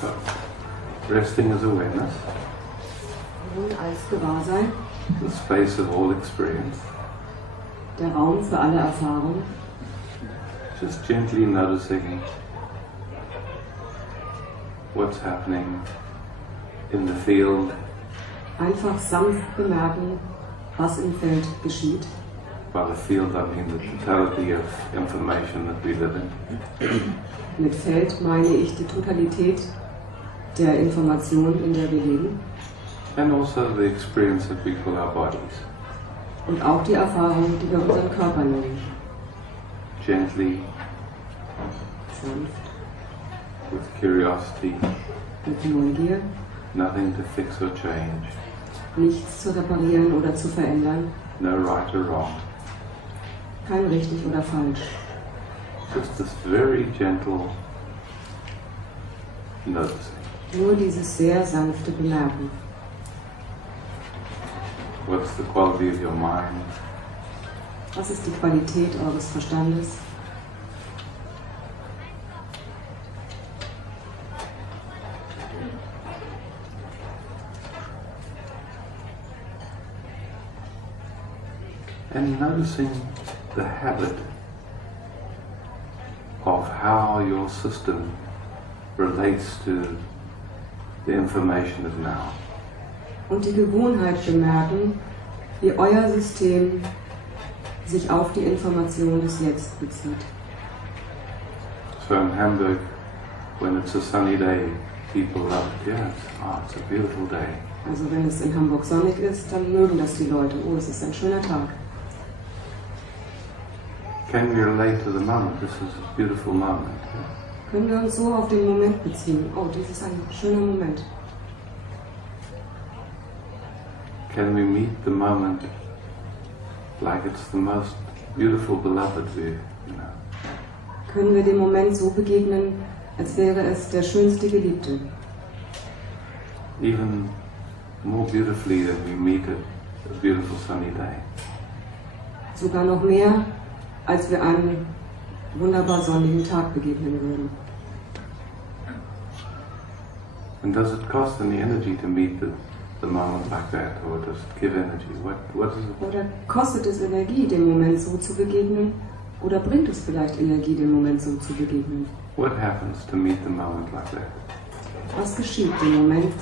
So, resting as awareness, Ruhen als Gewahrsein, the space of all experience. der Raum für alle Erfahrung. Just gently noticing what's happening in the field. Einfach sanft bemerken, was im Feld geschieht. By the field I mean the totality of information that we live in. Mit Feld meine ich die Totalität der Information, in der wir leben. And also the experience that we call our bodies. Und auch die Erfahrung, die wir unseren Körper nennen. Gently, Sanft, with curiosity, mit Neugier, nothing to fix or change, nichts zu reparieren oder zu verändern. no right or wrong. Kein richtig oder falsch. Just this very gentle noticing. Nur dieses sehr sanfte Bemerken. What's the quality of your mind? Was ist die Qualität eures Verstandes? And noticing the habit of how your system relates to the information of now. Und die Gewohnheit bemerken, wie euer System sich auf die Information des Jetzt bezieht. So in Hamburg, when it's a sunny day, people love it. Yes, it's a beautiful day. Also wenn es in Hamburg sonnig ist, dann mögen das die Leute. Oh, es ist ein schöner Tag. Can we relate to the moment? This is a beautiful moment. Können wir uns so auf den Moment beziehen? Oh, dies ist ein schöner Moment. Can we meet the moment like it's the most beautiful beloved view, you know? Können wir dem Moment so begegnen, als wäre es der schönste Geliebte? Even more beautifully than we meet a beautiful sunny day. Sogar noch mehr, als wir einem wunderbar sonnigen Tag begegnen würden. And does it cost any energy to meet the moment like that, or does it give energy? What is it? Oder kostet es Energie, dem Moment so zu begegnen? Oder bringt es vielleicht Energie, dem Moment so zu begegnen? What happens to meet the moment like that? Was geschieht, dem Moment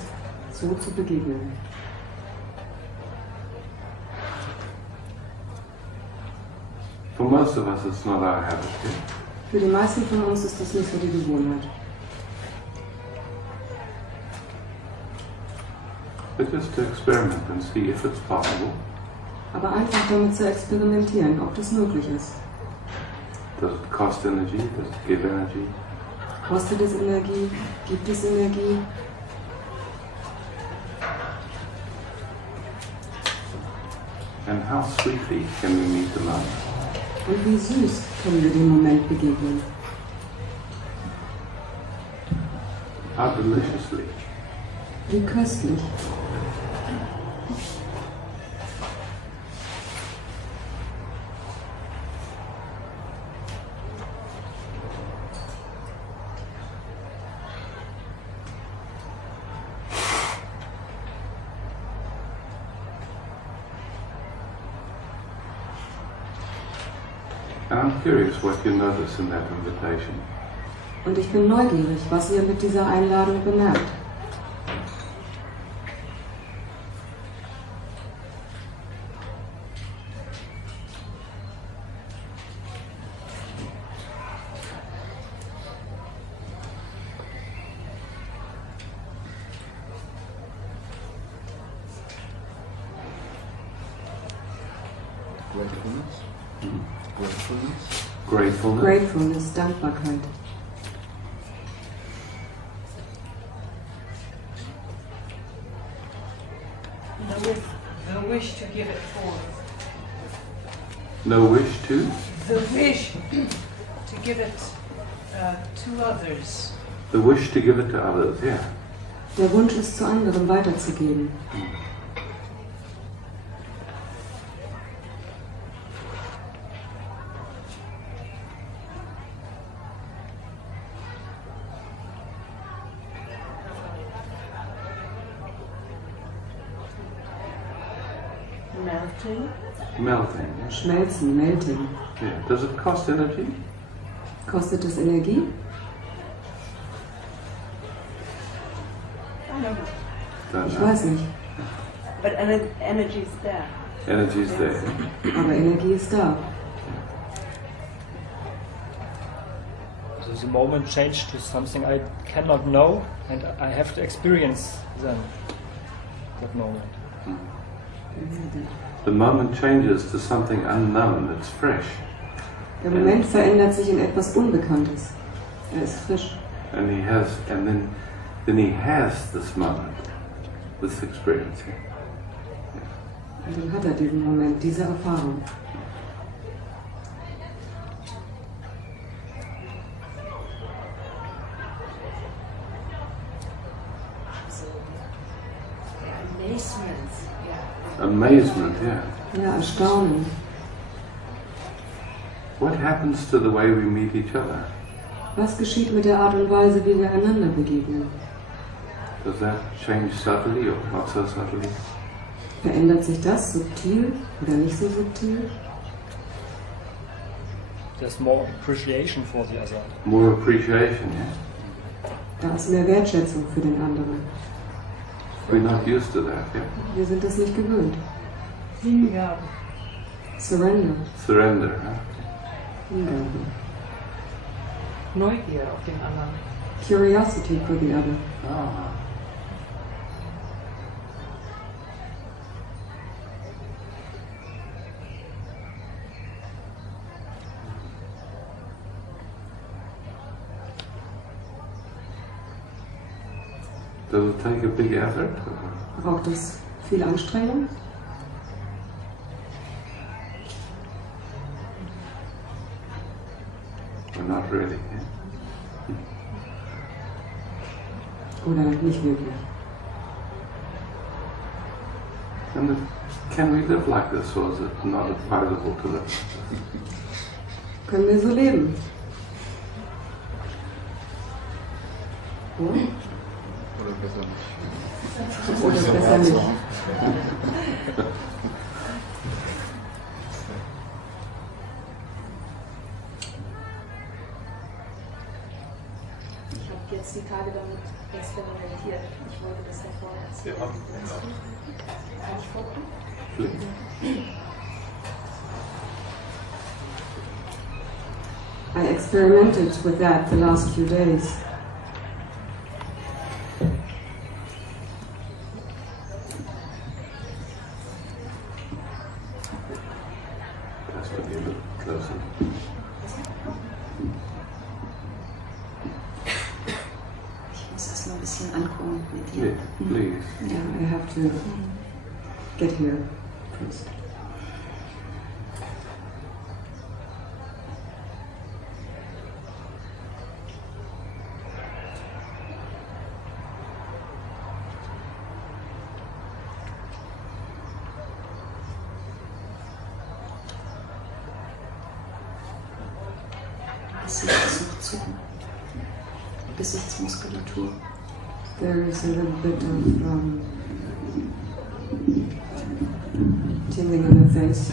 so zu begegnen? For most of us, it's not our habit. Für die meisten von uns ist das nicht so die Gewohnheit. But just to experiment and see if it's possible. Aber einfach damit zu experimentieren, ob das möglich ist. Does it cost energy? Does it give energy? Kostet es Energie? Gibt es Energie? And how sweetly can we meet the moment? Und wie süß können wir dem Moment begegnen? How deliciously. Wie köstlich. And I'm curious what you notice in that invitation. Und ich bin neugierig, was ihr mit dieser Einladung bemerkt. Gratefulness. Gratefulness, Dankbarkeit. The wish to give it forth. No wish to? The wish to give it to others. The wish to give it to others, yeah. Der Wunsch, es zu anderen weiterzugeben. Melting. Melting. Yeah. Schmelzen, melting. Yeah. Does it cost energy? Kostet es Energie? I don't know. Don't Ich know. weiß nicht. But energy is there. Energy is there. Aber Energie ist da. So the moment changed to something I cannot know, and I have to experience then that moment. The moment changes to something unknown that's fresh. Der Moment verändert sich in etwas Unbekanntes. Er ist frisch. And then he has this moment, this experience. Und dann hat er diesen Moment, diese Erfahrung. Amazement, yeah. Ja, Erstaunen. What happens to the way we meet each other? Was geschieht mit der Art und Weise, wie wir einander begegnen? Does that change subtly or not so subtly? Verändert sich das subtil oder nicht so subtil? There's more appreciation for the other. More appreciation, yeah? Da ist mehr Wertschätzung für den anderen. We're not used to that, yeah? Wir sind das nicht gewöhnt. Hingabe. Surrender. Surrender, huh? Hingabe. Neugier auf den anderen. Curiosity for the other. Ah. Does it take a big effort? Braucht es viel Anstrengung? Or not really? Yeah? Oder nicht wirklich? Can we live like this, or is it not advisable to live? Können wir so leben? Oder? Oder besser nicht. Oder besser nicht? Ich habe jetzt die Tage damit experimentiert. Ich wollte das davor erzählen. Ja. Kann ich gucken? Please. I experimented with that the last few days. That's what you look closer. Ich muss das mal ein bisschen angucken mit dir. Yeah, please. Yeah, I have to get here first. Gesichtsmuskulatur. There is a little bit of tingling in the face.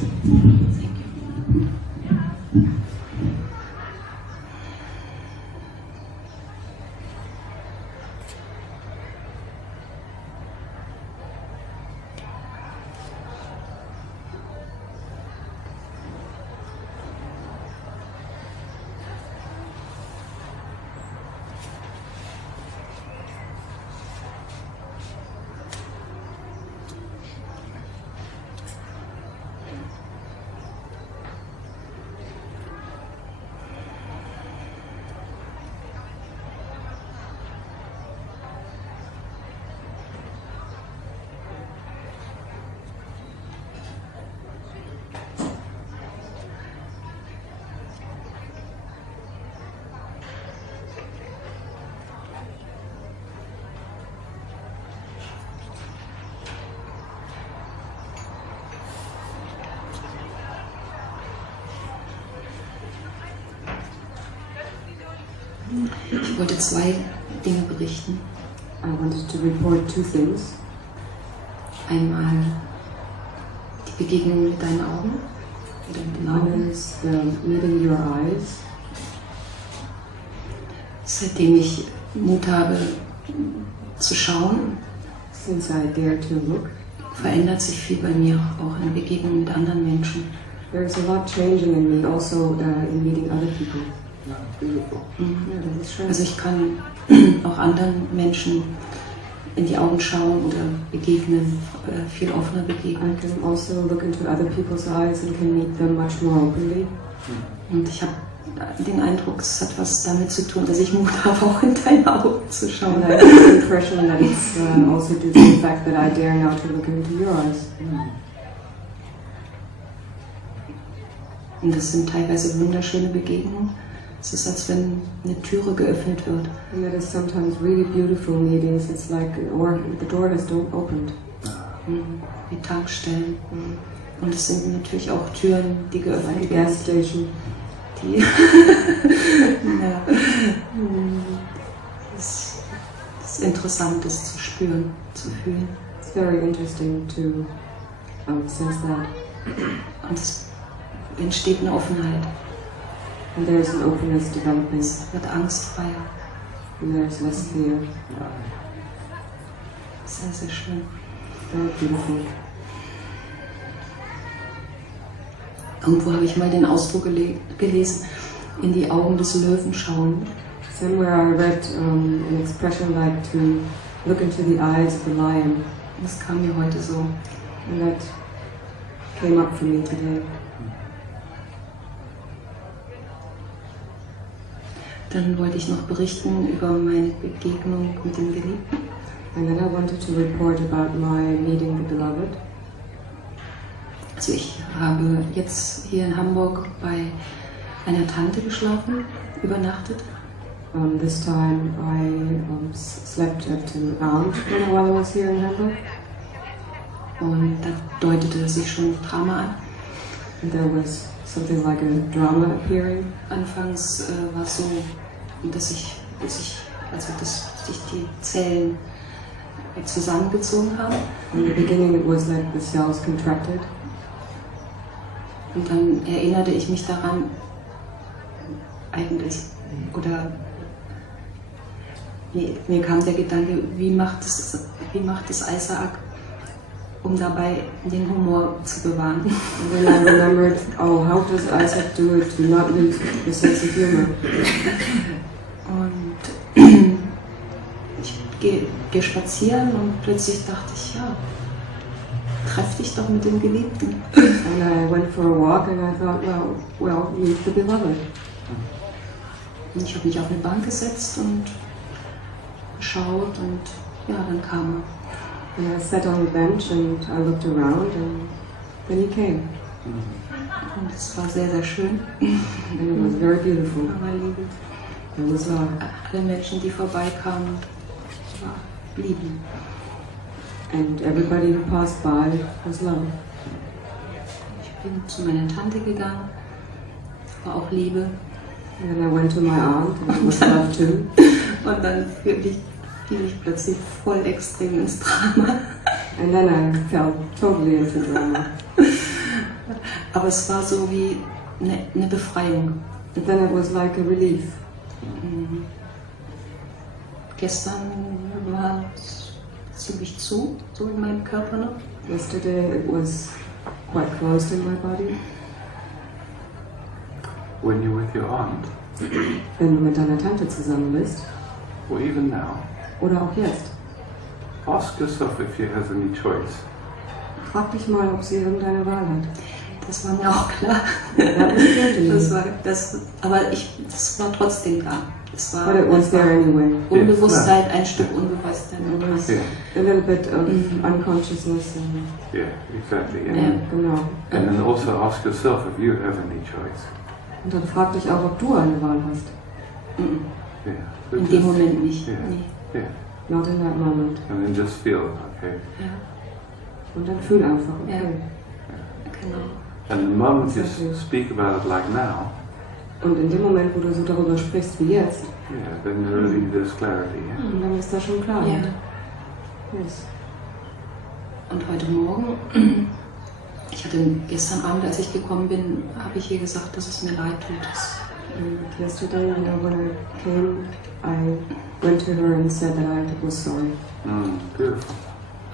Ich wollte zwei Dinge berichten. I wanted to report two things. Einmal die Die Begegnung mit deinen Augen. Oder mit den Augen. One is meeting your eyes. Seitdem ich Mut habe zu schauen, Since I dare to look, verändert sich viel bei mir, auch in Begegnungen mit anderen Menschen. there's a lot changing in me, also in meeting other people. No, beautiful. Ja, das ist schön. Also ich kann auch anderen Menschen in die Augen schauen oder begegnen, viel offener I begegnen. can also look into other people's eyes and can meet them much more openly. Und ich habe den Eindruck, es hat was damit zu tun, dass ich Mut habe, auch in deine Augen zu schauen. And I have the impression that it's also due to the fact that I dare now to look into your eyes. Und das sind teilweise wunderschöne Begegnungen. Es ist, als wenn eine Türe geöffnet wird. And that is sometimes really beautiful meetings. It's like, or the door has opened. Wie Tankstellen. Und es sind natürlich auch Türen, die Like a geöffnet gas werden. station. Die ja. Das ist interessant, das zu spüren, zu fühlen. It's very interesting to sense that. Und es entsteht eine Offenheit. And there's an openness developing. Es wird angstfreier. And there's less fear. Sehr, sehr schön. Very beautiful. Irgendwo habe ich mal den Ausdruck gelesen, in die Augen des Löwen schauen. Somewhere I read an expression like to look into the eyes of the lion. Das kam mir heute so. And that came up for me today. Dann wollte ich noch berichten über meine Begegnung mit dem Geliebten. And then I wanted to report about my meeting the beloved. Also ich habe jetzt hier in Hamburg bei einer Tante geschlafen, übernachtet. This time I slept at an aunt while I was here in Hamburg. Und da deutete sich schon Drama an. And there was something like a drama appearing. Anfangs war es so, dass sich die Zellen zusammengezogen haben. In the beginning it was like the cells contracted. Und dann erinnerte ich mich daran, eigentlich, oder mir kam der Gedanke, wie macht es Isaac, um dabei den Humor zu bewahren. And then I remembered, oh, how does Isaac do it to not lose the sense of humor? Und ich gehe spazieren und plötzlich dachte ich, ja, treff dich doch mit dem Geliebten. And I went for a walk and I thought, well, meet the beloved. Und ich habe mich auf eine Bank gesetzt und geschaut und ja, dann kam er. And I sat on the bench and I looked around and then he came. Und es war sehr, sehr schön. And it was very beautiful. Aber liebend. It was love. Alle Menschen, die vorbeikamen, lieben. And everybody who passed by was love. Ich bin zu meiner Tante gegangen, war auch Liebe. And then I went to my aunt and it was love too. Und dann fiel ich plötzlich voll extrem ins Drama. And then I fell totally into drama. Aber es war so wie eine Befreiung. But then it was like a relief. Gestern war es ziemlich zu, so in meinem Körper noch. Yesterday it was quite closed in my body. When you're with your aunt, Wenn du mit deiner Tante zusammen bist, or even now, oder auch jetzt, ask yourself if she has any choice. frag dich mal, ob sie irgendeine Wahl hat. Das war mir auch klar. That was clear to me. Aber das war trotzdem da. Es war But it was there anyway. Unbewusstheit, ein Stück Unbewusstheit. Yeah, A little bit of unconsciousness. And, yeah, exactly. Yeah. genau. And then also ask yourself if you have any choice. Und dann frag dich auch, ob du eine Wahl hast. Yeah. So In just- dem Moment nicht. Yeah. Nee. Yeah. Not in that moment. And then just feel, okay. Ja, Und dann fühl einfach, okay. genau. And the moment you speak about it like now, Und in dem Moment, wo du so darüber sprichst wie jetzt, yeah, then really there's clarity. Yeah? dann ist da schon klar. Ja. Yes. Und heute Morgen Ich hatte gestern Abend, als ich gekommen bin, habe ich ihr gesagt, dass es mir leid tut. Yesterday, when I came, I went to her and said that I was sorry. Beautiful.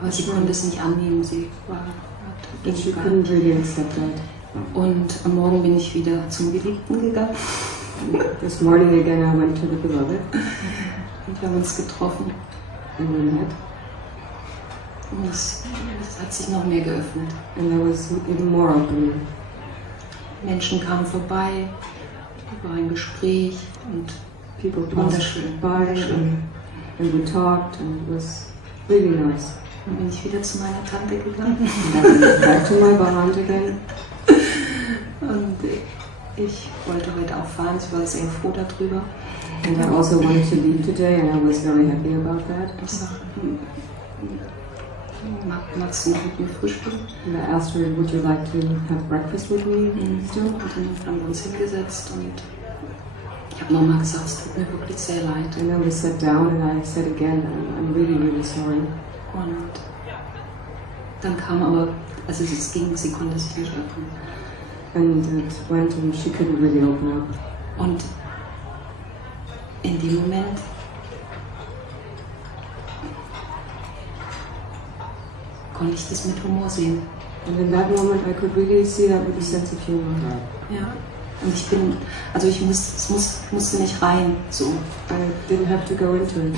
Aber sie konnte es nicht annehmen, sie war... And she couldn't really accept that. Und am Morgen bin ich wieder zum Geliebten gegangen. This morning again I went to the beloved. Und wir haben uns getroffen. And we met. Und es hat sich noch mehr geöffnet. And there was even more opening. Menschen kamen vorbei, war ein Gespräch und people passed by and we talked and it was really nice. Dann bin ich wieder zu meiner Tante gegangen. Back to my aunt again. Und ich wollte heute auch fahren, ich war sehr froh darüber. And I also wanted to leave today and I was very happy about that. Ich sagte, magst du noch mit mir frühstücken? And I asked her, would you like to have breakfast with me still? Und dann haben wir uns hingesetzt und ich habe nochmal gesagt, es tut mir wirklich sehr leid. And then we sat down and I said again, I'm really, really sorry. Und dann kam aber, also es ging, sie konnte sich nicht öffnen. And it went and she couldn't really open up. Und in dem Moment konnte ich das mit Humor sehen. And in that moment I could really see that with a sense of humor. Ja. Und ich bin, also ich musste nicht rein, so. I didn't have to go into it.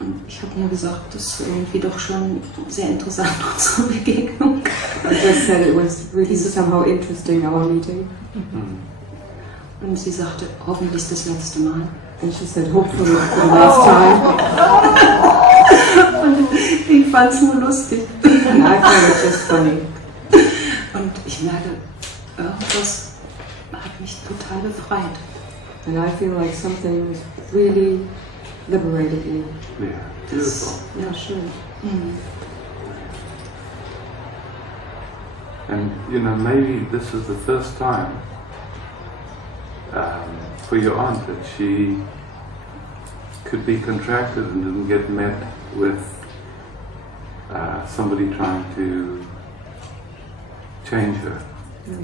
Und ich habe nur gesagt, das ist irgendwie doch schon sehr interessant, unsere Begegnung. I just said it was really somehow interesting, our meeting. Und sie sagte, hoffentlich das letzte Mal. And she said, hopefully for the last time. Und ich fand es nur lustig. And I found it just funny. Und ich merke, irgendwas hat mich total befreit. And I feel like something really liberated me. Yeah, beautiful. Yeah, sure. And you know, maybe this is the first time for your aunt that she could be contracted and didn't get met with somebody trying to change her.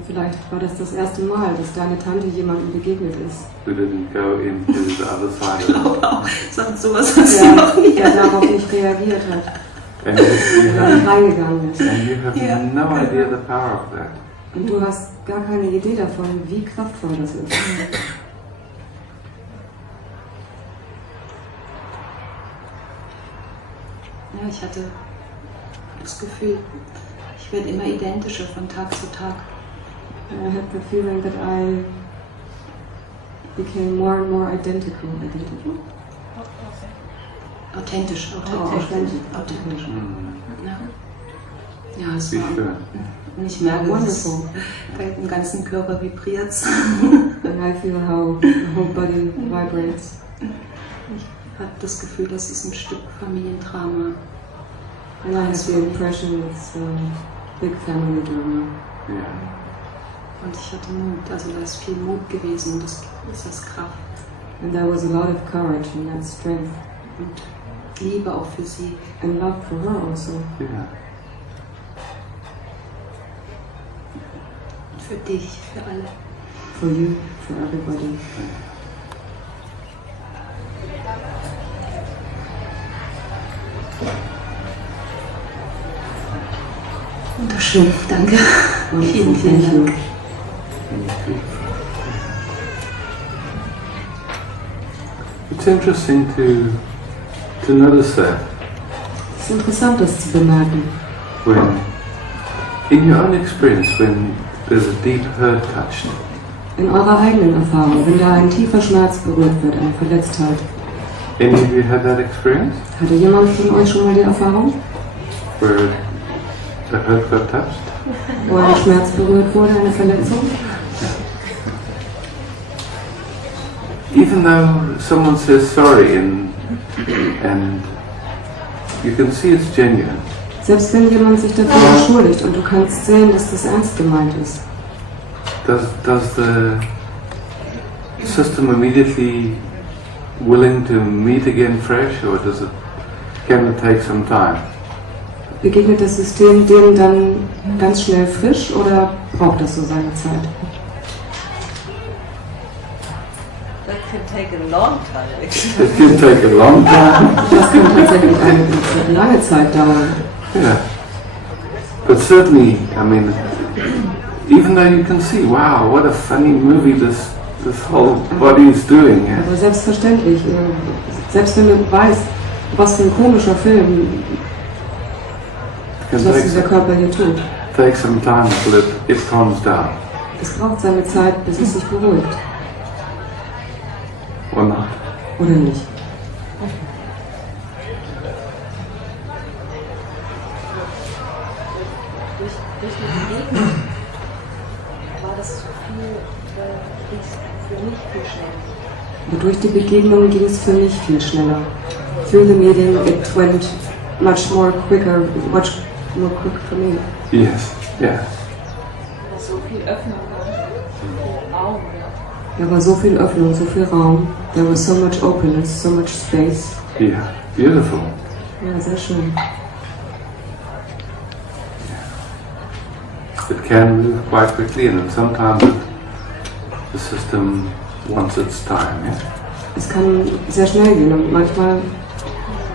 Vielleicht war das erste Mal, dass deine Tante jemandem begegnet ist. Who didn't go into the other side Ich of glaube it. auch, sonst sowas hat sie noch nie Der darauf nicht reagiert hat. And you Der reingegangen ist. and you have Yeah. no idea the power of that. Und du hast gar keine Idee davon, wie kraftvoll das ist. Ja, ich hatte das Gefühl, ich werde immer identischer von Tag zu Tag. I had the feeling that I became more and more identical. Authentisch. Authentisch. Ja, es Wie war. schön. Und ich merke, es Wonderful. im ganzen Körper vibriert. And I feel how the whole body vibrates. Ich habe das Gefühl, das ist ein Stück Familiendrama. And I have the impression it's a big family drama. Yeah. Und ich hatte Mut, also da ist viel Mut gewesen und das ist das Kraft And there was a lot of courage and that strength. und Liebe auch für sie. And love for her also. Yeah. Und für dich, für alle. For you, for everybody. Wunderschön, danke. Wonderful, Vielen thank you. Dank. It's interesting to notice that Es ist interessant, das zu bemerken. when, in your own experience, when there's a deep hurt touched, In eurer eigenen Erfahrung, wenn da ein tiefer Schmerz berührt wird, eine Verletztheit. any of you had that experience Hatte jemand von euch schon mal die Erfahrung, where the hurt got touched? wo ein Schmerz berührt wurde, eine Verletzung? Even though someone says sorry and you can see it's genuine, Selbst wenn jemand sich dafür entschuldigt und du kannst sehen, dass das ernst gemeint ist, does the system immediately willing to meet again fresh, or can it take some time Begegnet das System dem dann ganz schnell frisch oder braucht das so seine Zeit? That can take a long time. It can take a long time. Das kann tatsächlich eine lange Zeit dauern. Yeah. But certainly, I mean, even though you can see, wow, what a funny movie this whole body is doing. Yeah? Aber selbstverständlich, selbst wenn du weißt, was für ein komischer Film, was dieser Körper hier tut. Take some time till it calms down. Es braucht seine Zeit, bis es sich beruhigt. Or not. Oder nicht? Durch die Begegnung war das zu viel, für mich viel schneller. Und durch die Begegnung ging es für mich viel schneller. Through the meeting it went much more quicker for me. Yes, yeah. Dass so viel Öffnung war, so viel Raum. Da war so viel Öffnung, so viel Raum. There was so much openness, so much space. Yeah, beautiful. Ja, sehr schön. It can move quite quickly, and sometimes the system wants its time. Yeah? Es kann sehr schnell gehen und manchmal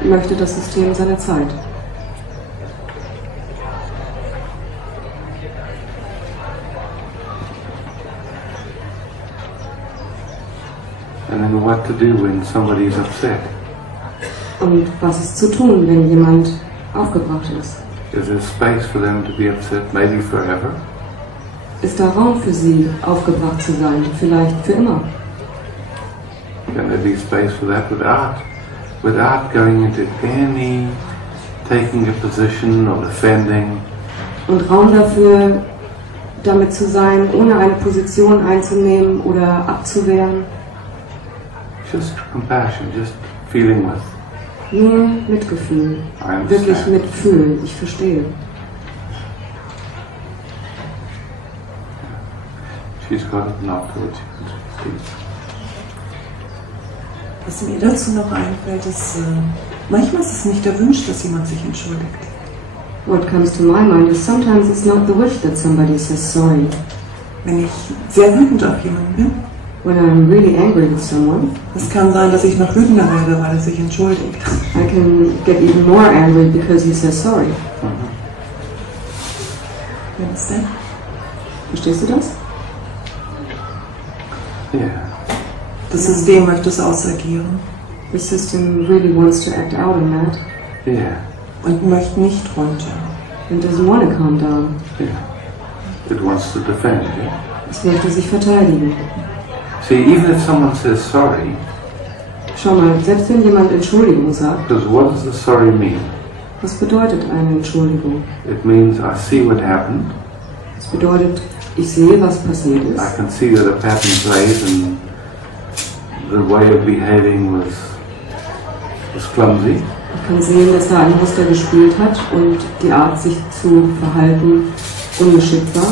möchte das System seine Zeit. And then what to do when somebody is upset? Und was ist zu tun, wenn jemand aufgebracht ist? Is there space for them to be upset, maybe forever? Ist da Raum für sie, aufgebracht zu sein, vielleicht für immer? Can there be space for that without going into any taking a position or defending? Und Raum dafür, damit zu sein, ohne eine Position einzunehmen oder abzuwehren? Just compassion, just feeling with. Nur Mitgefühl, I understand. wirklich mitfühlen, ich verstehe. She's got it and afterwards you can speak. Was mir dazu noch einfällt, ist, manchmal ist es nicht der Wunsch, dass jemand sich entschuldigt. What comes to my mind is sometimes it's not the wish that somebody says sorry. Wenn ich sehr wütend auf jemanden bin, When I'm really angry with someone, es kann sein, dass ich noch wütender werde, weil er sich entschuldigt. I can get even more angry because he says sorry. You understand? Verstehst du das? Yeah. Das System möchte es ausagieren The system really wants to act out on that Yeah. und möchte nicht runter. and doesn't want to calm down. Yeah. It wants to defend. Yeah. Es möchte sich verteidigen. See, even if someone says sorry, Schau mal, selbst wenn jemand Entschuldigung sagt, because what does the sorry mean? was bedeutet eine Entschuldigung? It means I see what happened. Es bedeutet, ich sehe, was passiert I ist. can see that a pattern played and the way of behaving was clumsy. Ich kann sehen, dass da ein Muster gespielt hat und die Art, sich zu verhalten, ungeschickt war.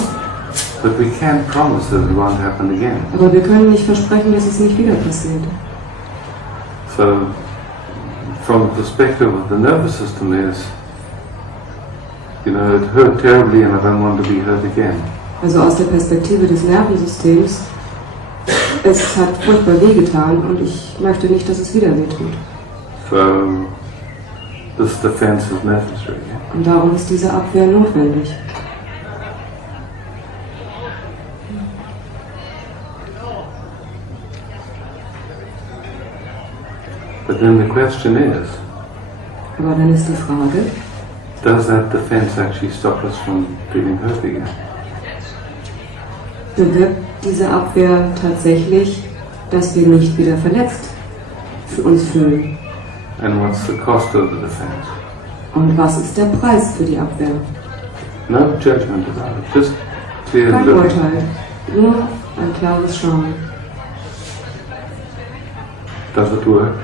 But we can't promise that it won't happen again. Aber wir können nicht versprechen, dass es nicht wieder passiert. So, from the perspective of the nervous system is, it hurt terribly and I don't want to be hurt again. Also aus der Perspektive des Nervensystems, es hat furchtbar wehgetan und ich möchte nicht, dass es wieder wehtut. So, this defense is necessary. Yeah? Und darum ist diese Abwehr notwendig. But then the question is, Aber dann ist die Frage, does that defense actually stop us from feeling hurt again? bewirkt diese Abwehr tatsächlich, dass wir nicht wieder verletzt für uns fühlen? And what's the cost of the defense? Und was ist der Preis für die Abwehr? No judgment about it, just clear Kein living. Urteil, nur ein klares Schauen. Does it work?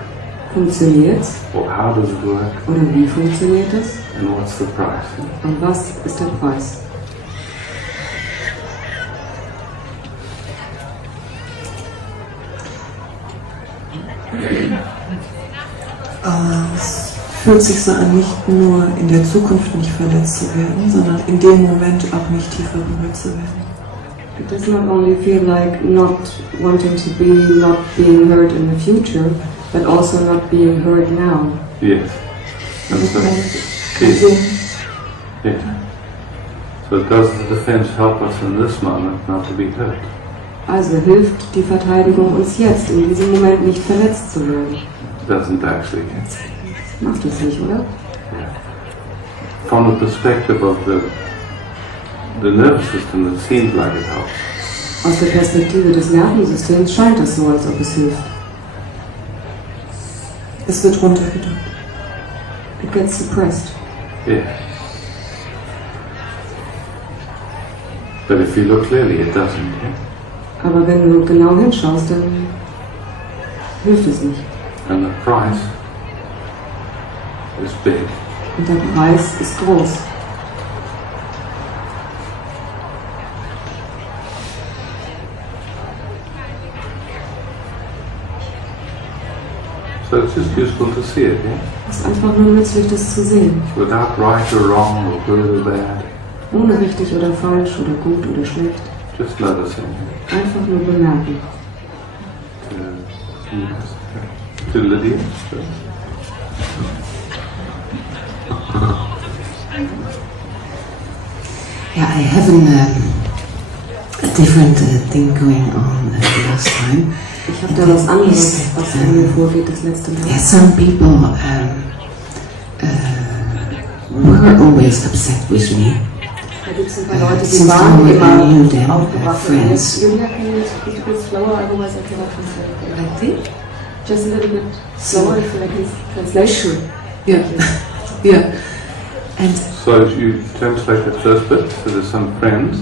Funktioniert's? Or how does it work? Oder wie funktioniert es? And what's the price? Und was ist der Preis? fühlt sich so an, nicht nur in der Zukunft nicht verletzt zu werden, sondern in dem Moment auch nicht tiefer berührt zu werden. It does not only feel like not wanting to be, not being hurt in the future, but also not being hurt now. Yes. That's the yeah. So does the defense help us in this moment not to be hurt? Also hilft die Verteidigung uns jetzt, in diesem Moment nicht verletzt zu werden? Doesn't actually. Macht es nicht, oder? Yeah. From the perspective of the nervous system, it seems like it helps. Aus der Perspektive des Nervensystems scheint es so, als ob es hilft. Es wird runtergedrückt. It gets suppressed. Yeah. But if you look clearly, it doesn't. Yeah? Aber wenn du genau hinschaust, dann hilft es nicht. And the price is big. Und der Preis ist groß. So it's just useful to see it, yeah? Es ist einfach nur nützlich, das zu sehen. Without right or wrong or good or bad. Ohne richtig oder falsch oder gut oder schlecht. Just noticing. Einfach nur bemerken. To Lydia. Yeah, I have a different thing going on last time. Ich habe da was anderes, was in mir vorgeht, das letzte Mal. Yeah, some people were always upset with me. Da gibt es ein paar Leute, die waren immer aufgebracht. Julia, can you speak a bit slower, otherwise I cannot translate. Like this? Just a little bit slower, if like this translation. Yeah, yeah. And so you translate the first bit, so there's some friends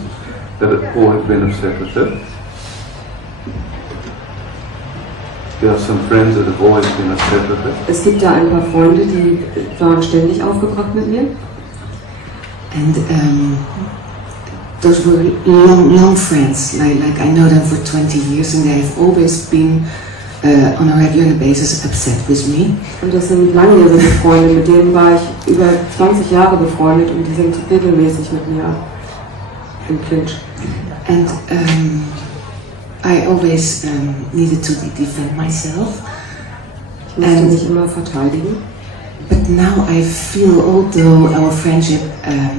that have always been upset with it. There are some friends that have always been upset with it. Es gibt da ein paar Freunde, die waren ständig aufgebracht mit mir. And those were long friends, like I know them for 20 years and they've always been on a regular basis upset with me. Und das sind langjährige Freunde, mit denen war ich über 20 Jahre befreundet und die sind regelmäßig mit mir im Clinch. And I always needed to defend myself. Ich musste mich immer verteidigen. But now I feel, although our friendship,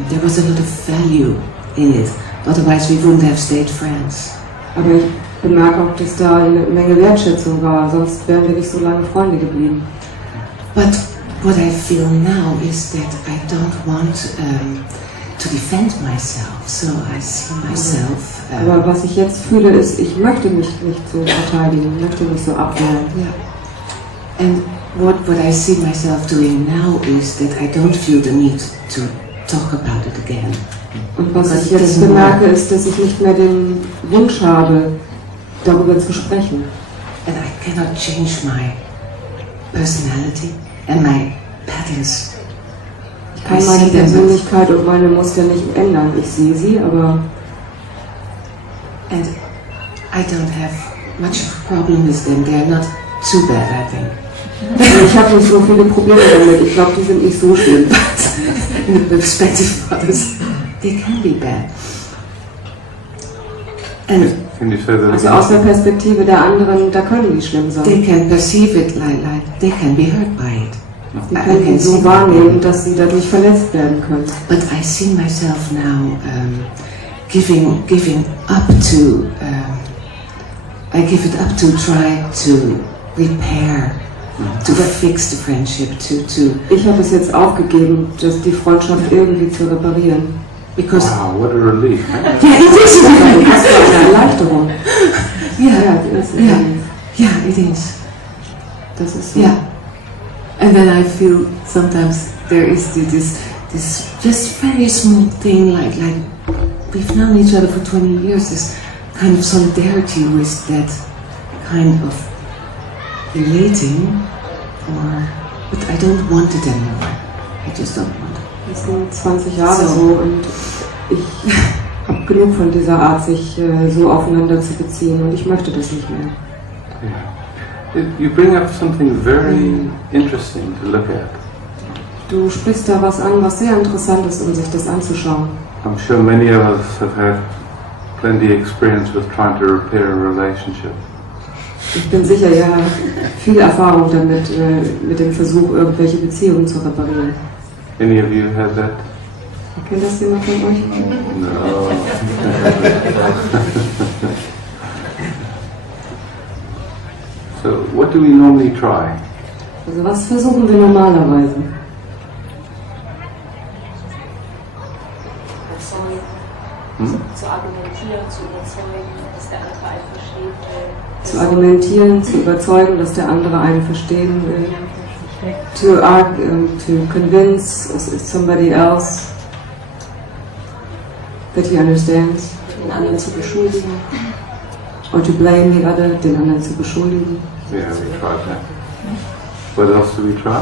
there was a lot of value in it. Otherwise we wouldn't have stayed friends. Aber ich bemerke auch, dass da eine Menge Wertschätzung war, sonst wären wir nicht so lange Freunde geblieben. But what I feel now is that I don't want to defend myself, so I see myself. Aber was ich jetzt fühle, ist, ich möchte mich nicht so verteidigen, ich möchte mich so abwehren. Yeah. And what I see myself doing now is that I don't feel the need to talk about it again. Und was ich jetzt bemerke, ist, dass ich nicht mehr den Wunsch habe, darüber zu sprechen. And I cannot change my personality and my patterns. Ich kann meine Persönlichkeit und meine Muster nicht ändern. Ich sehe sie, aber... And I don't have much of a problem with them. They're not too bad, I think. Ich habe nicht so viele Probleme damit. Ich glaube, die sind nicht so schlimm. In the perspective of others, they can be bad. And also aus der Perspektive der anderen, da können die schlimm sein. They can perceive it like they can be hurt by it. Die können so wahrnehmen, dass sie dadurch verletzt werden können. But I see myself now giving up to. I give it up to try to repair, to fix the friendship, to. Ich habe es jetzt aufgegeben, die Freundschaft irgendwie zu reparieren. Because wow, what a relief! Yeah, it is. Das war eine Erleichterung. Yeah, it is. Das ist so. Yeah. And then I feel sometimes there is this just very small thing like we've known each other for 20 years, this kind of solidarity with that kind of relating, but I don't want it anymore. I just don't want it. Das sind 20 Jahre so und ich habe genug von dieser Art, sich so aufeinander zu beziehen und ich möchte das nicht mehr. Yeah. You bring up something very interesting to look at. Du sprichst da was an, was sehr interessant ist, um sich das anzuschauen. I'm sure many of us have had plenty of experience with trying to repair a relationship. Ich bin sicher, ihr habt viel Erfahrung damit, mit dem Versuch, irgendwelche Beziehungen zu reparieren. Any of you had that? Kennt das jemand von euch? No. So, what do we normally try? Also was versuchen wir normalerweise? Zu argumentieren, zu überzeugen, dass der andere einen verstehen will. Zu argumentieren, zu überzeugen, dass der andere einen verstehen will. To convince somebody else that he understands. Den anderen zu beschuldigen. Or to blame the other, den anderen zu beschuldigen. Yeah, we tried that. What else do we try?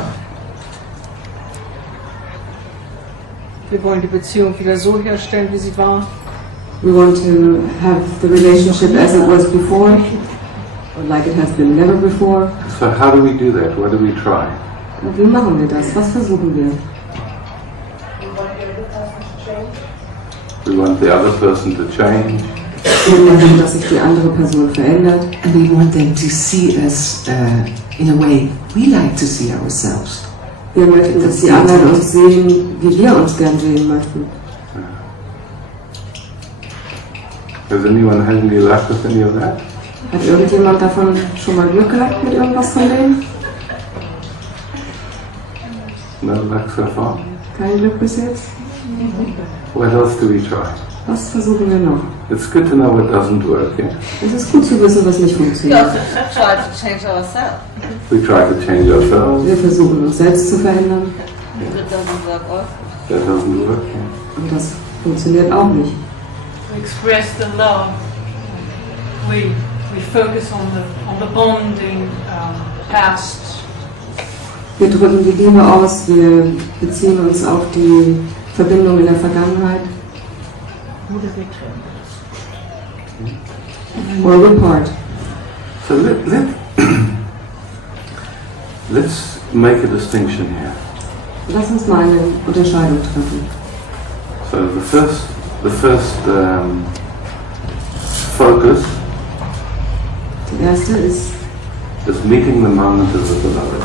Wir wollen die Beziehung wieder so herstellen, wie sie war. We want to have the relationship as it was before, or like it has been never before. So how do we do that? What do we try? Und wie machen wir das? Was versuchen wir? We want the other person to change. Wir möchten, dass sich die andere Person verändert. And we want them to see us in a way we like to see ourselves. Wir möchten, dass die anderen uns sehen, wie wir uns gern sehen möchten. Has anyone had any luck with any of that? Hat irgendjemand davon schon mal Glück gehabt mit irgendwas von dem? No luck so far? Kein Glück bis jetzt? What else do we try? Was versuchen wir noch? It's good to know what doesn't work. Yeah? Es ist gut zu wissen, was nicht We funktioniert. also try to change ourselves. We try to change ourselves. Wir versuchen uns selbst zu verändern. That doesn't work also. That doesn't work. Yeah? Und das funktioniert auch nicht. We express the love. We focus on the bonding past. Wir drücken die Liebe aus, wir beziehen uns auf die Verbindung in der Vergangenheit. Or we part. So let's make a distinction here. Lass uns mal eine Unterscheidung treffen. So the first focus Die erste ist meeting the moment as the beloved.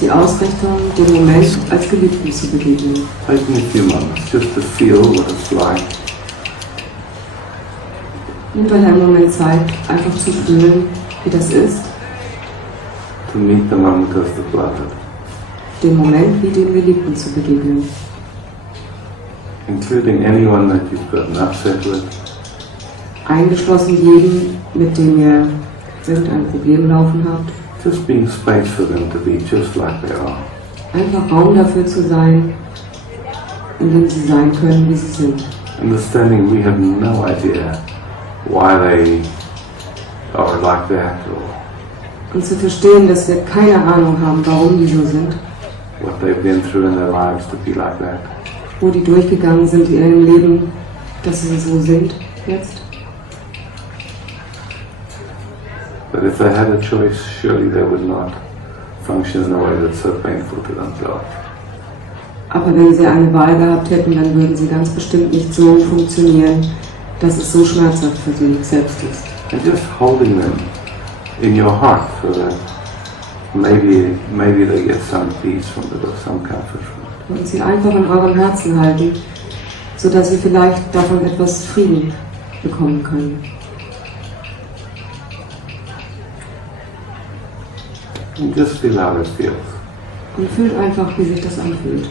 die Ausrichtung, dem Moment als Geliebten zu begegnen. Taking a few moments just to feel what it's like. Nehmt euch einen Moment Zeit, einfach zu fühlen, wie das ist, To meet the moment as the beloved. dem Moment wie dem Geliebten zu begegnen. Including anyone that you've gotten upset with. Eingeschlossen jeden, mit dem ihr irgendein Problem laufen habt. Just being space for them to be just like they are. Einfach Raum dafür zu sein, in dem sie sein können, wie sie sind. Understanding we have no idea why they are like that or Und zu verstehen, dass wir keine Ahnung haben, warum die so sind, what they've been through in their lives to be like that. wo die durchgegangen sind in ihrem Leben, dass sie so sind jetzt. But if they had a choice, surely they would not function in a way that's so painful to themselves. Aber wenn sie eine Wahl gehabt hätten, dann würden sie ganz bestimmt nicht so funktionieren, dass es so schmerzhaft für sie selbst ist. And just holding them in your heart so that maybe they get some peace from it or some comfort from it. Und sie einfach in eurem Herzen halten, sodass sie vielleicht davon etwas Frieden bekommen können. And just feel how it feels. Und fühlt einfach, wie sich das anfühlt.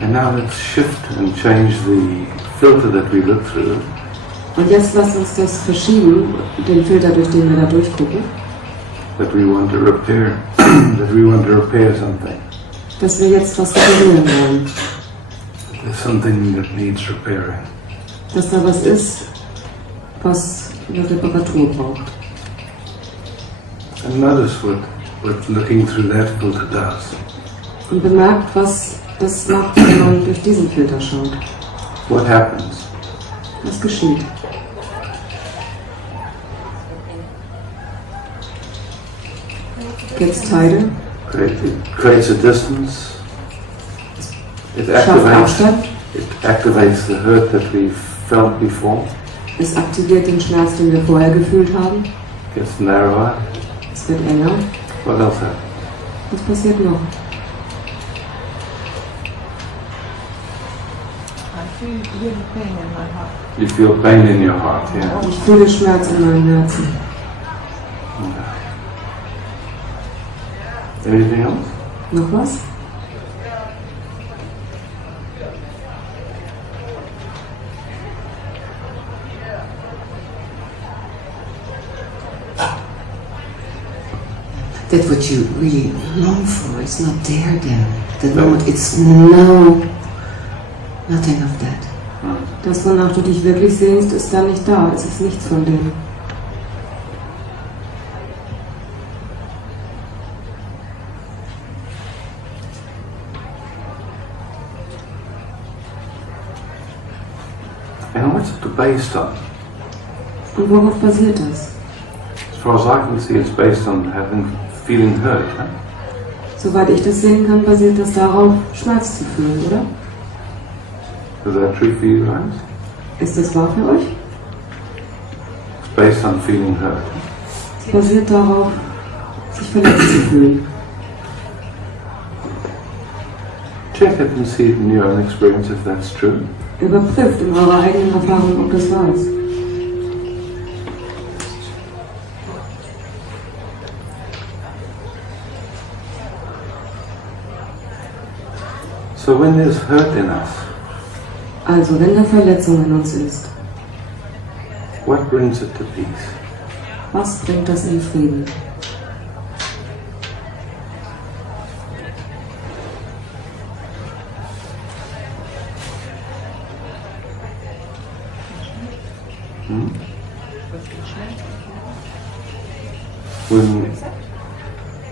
And now let's shift and change the filter that we look through. Und jetzt lasst uns das verschieben, den Filter, durch den wir da durchgucken, That we want to repair, that we want to repair something. dass wir jetzt was reparieren wollen. There's something that needs repairing. Dass da was ist, was eine Reparatur braucht. And notice what looking through that filter does. Und bemerkt, was das macht, wenn man durch diesen Filter schaut. What happens? Was geschieht? Gets tighter. It creates a distance. It Schafft Abstand. activates the hurt that we felt before. Es aktiviert den Schmerz, den wir vorher gefühlt haben. Gets narrower. Es wird enger. What else happens? Was passiert noch? I feel really pain in my heart. You feel pain in your heart, yeah. Ich fühle Schmerz in meinem Herzen. Anything else? Noch was? That what you really long for is not there then. That moment, it's no, nothing of that. Das, wonach du dich wirklich sehnst, ist da nicht da. Es ist nichts von dem. And what's it based on? Und worauf basiert das? As far as I can see, it's based on feeling hurt. Huh? Soweit ich das sehen kann, basiert das darauf, Schmerz zu fühlen, oder? Is that true for you guys? Ist das wahr für euch? It's based on feeling hurt. Es basiert darauf, sich verletzt zu fühlen. Check it and see it in your own experience if that's true. Überprüft in eurer eigenen Erfahrung, ob das wahr ist. So when there's hurt in us, Also, wenn da Verletzung in uns ist, what brings it to peace? was bringt das in Frieden?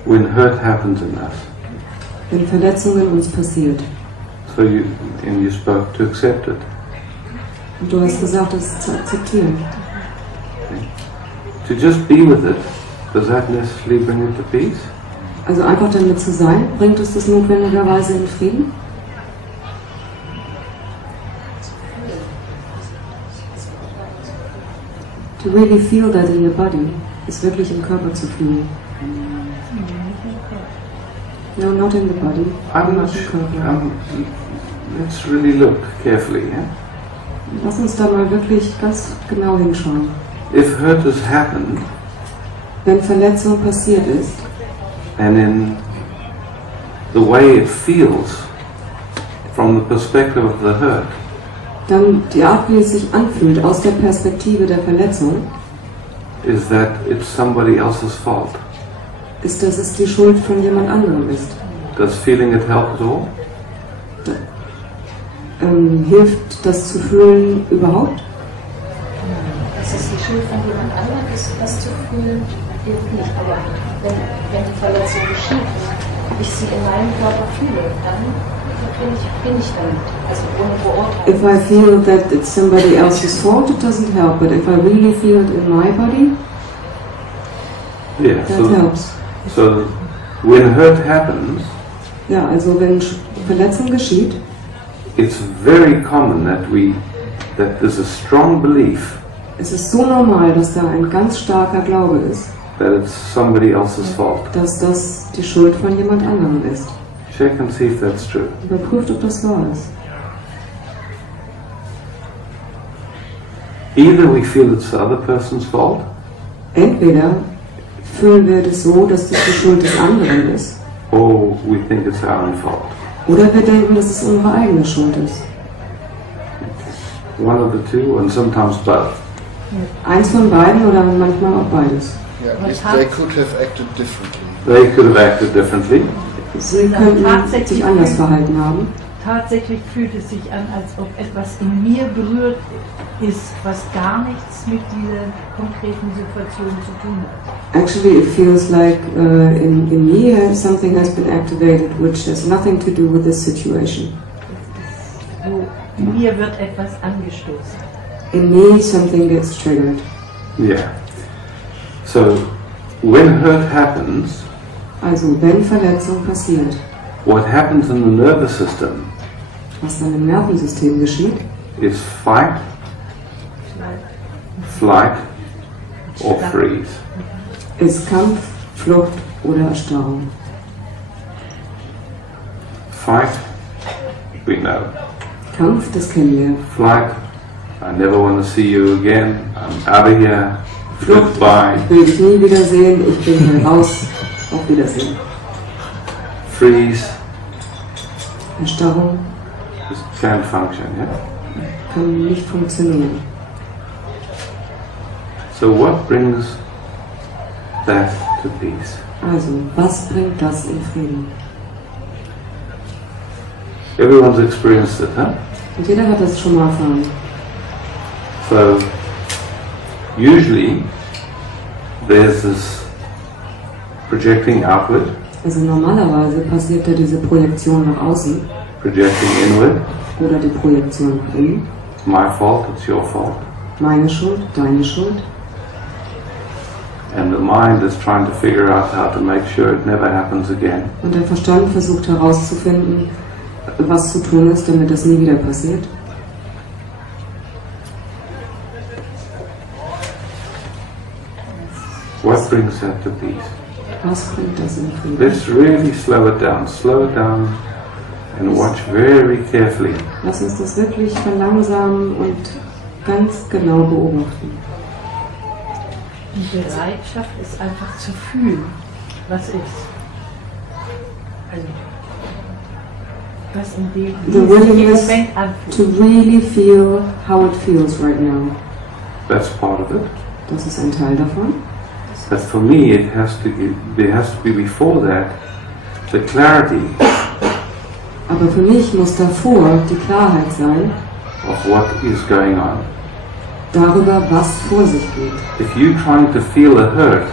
When hurt happens in us, Wenn Verletzung in uns passiert, so you spoke to accept it. und du hast gesagt, das zu akzeptieren. To just be with it, does that necessarily bring it to peace? Also einfach damit zu sein, bringt es das notwendigerweise in Frieden? To really feel that in your body, ist wirklich im Körper zu fühlen. No, not in the body. I'm not Nicht im sure. Körper. Let's really look carefully. Yeah? Lass uns da mal wirklich ganz genau hinschauen. If hurt has happened, Wenn Verletzung passiert ist, and in the way it feels from the perspective of the hurt, dann die Art, wie es sich anfühlt aus der Perspektive der Verletzung, is that it's somebody else's fault. ist, dass es die Schuld von jemand anderem ist. Does feeling it help at all? Hilft das zu fühlen überhaupt? Dass es die Schuld von jemand anderem ist, das zu fühlen, hilft nicht. Aber wenn die Verletzung geschieht und ich sie in meinem Körper fühle, dann bin ich damit. Also ohne Beurteilung. If I feel that it's somebody else's fault, it doesn't help. But if I really feel it in my body, Yeah. that helps. So when hurt happens, Ja, also wenn Verletzung geschieht, it's very common that there's a strong belief es ist so normal, dass da ein ganz starker Glaube ist, that it's somebody else's fault. dass das die Schuld von jemand anderem ist. Check and see if that's true. Überprüft, ob das wahr ist. Either we feel it's the other person's fault, Entweder fühlen wir das so, dass das die Schuld des anderen ist, or we think it's our own fault. oder wir denken, dass es unsere eigene Schuld ist. One of the two, and sometimes both. Eins von beiden oder manchmal auch beides. Yeah, they could have acted differently. They could have acted differently. Sie könnten sich anders verhalten haben. Tatsächlich fühlt es sich an, als ob etwas in mir berührt ist, was gar nichts mit dieser konkreten Situation zu tun hat. Actually, it feels like in me something has been activated which has nothing to do with this situation. So, in mir wird etwas angestoßen. In me, something gets triggered. Yeah. So when hurt happens, Also, wenn Verletzung passiert, what happens in the nervous system was dann im Nervensystem geschieht, is fight, flight, or freeze. ist Kampf, Flucht oder Erstarrung. Fight, we know. Kampf, das kennen wir. Flight, I never want to see you again, I'm out of here, Flucht, goodbye. ich will dich nie wiedersehen, ich bin hier raus, auf Wiedersehen. Freeze, Erstarrung just can't function, yeah? kann nicht funktionieren. So what brings that to peace? Also, was bringt das in Frieden? Everyone's experienced it, huh? Und jeder hat das schon mal erfahren. So, usually, there's this projecting outward, Also normalerweise passiert da diese Projektion nach außen projecting inward, oder die Projektion nach innen. my fault, it's your fault. Meine Schuld, deine Schuld. And the mind is trying to figure out how to make sure it never happens again. Und der Verstand versucht herauszufinden, was zu tun ist, damit das nie wieder passiert. What brings that to peace? Was bringt das in Frieden? Let's really slow it down and watch very carefully. Lass uns das wirklich verlangsamen und ganz genau beobachten. Die Bereitschaft ist einfach zu fühlen, was ist. Also, was in dem The willingness Moment to anfühlt. really feel how it feels right now. That's part of it. Das ist ein Teil davon. But for me, there has to be before that the clarity Aber für mich muss davor die Klarheit sein of what is going on. darüber, was vor sich geht. If you're trying to feel a hurt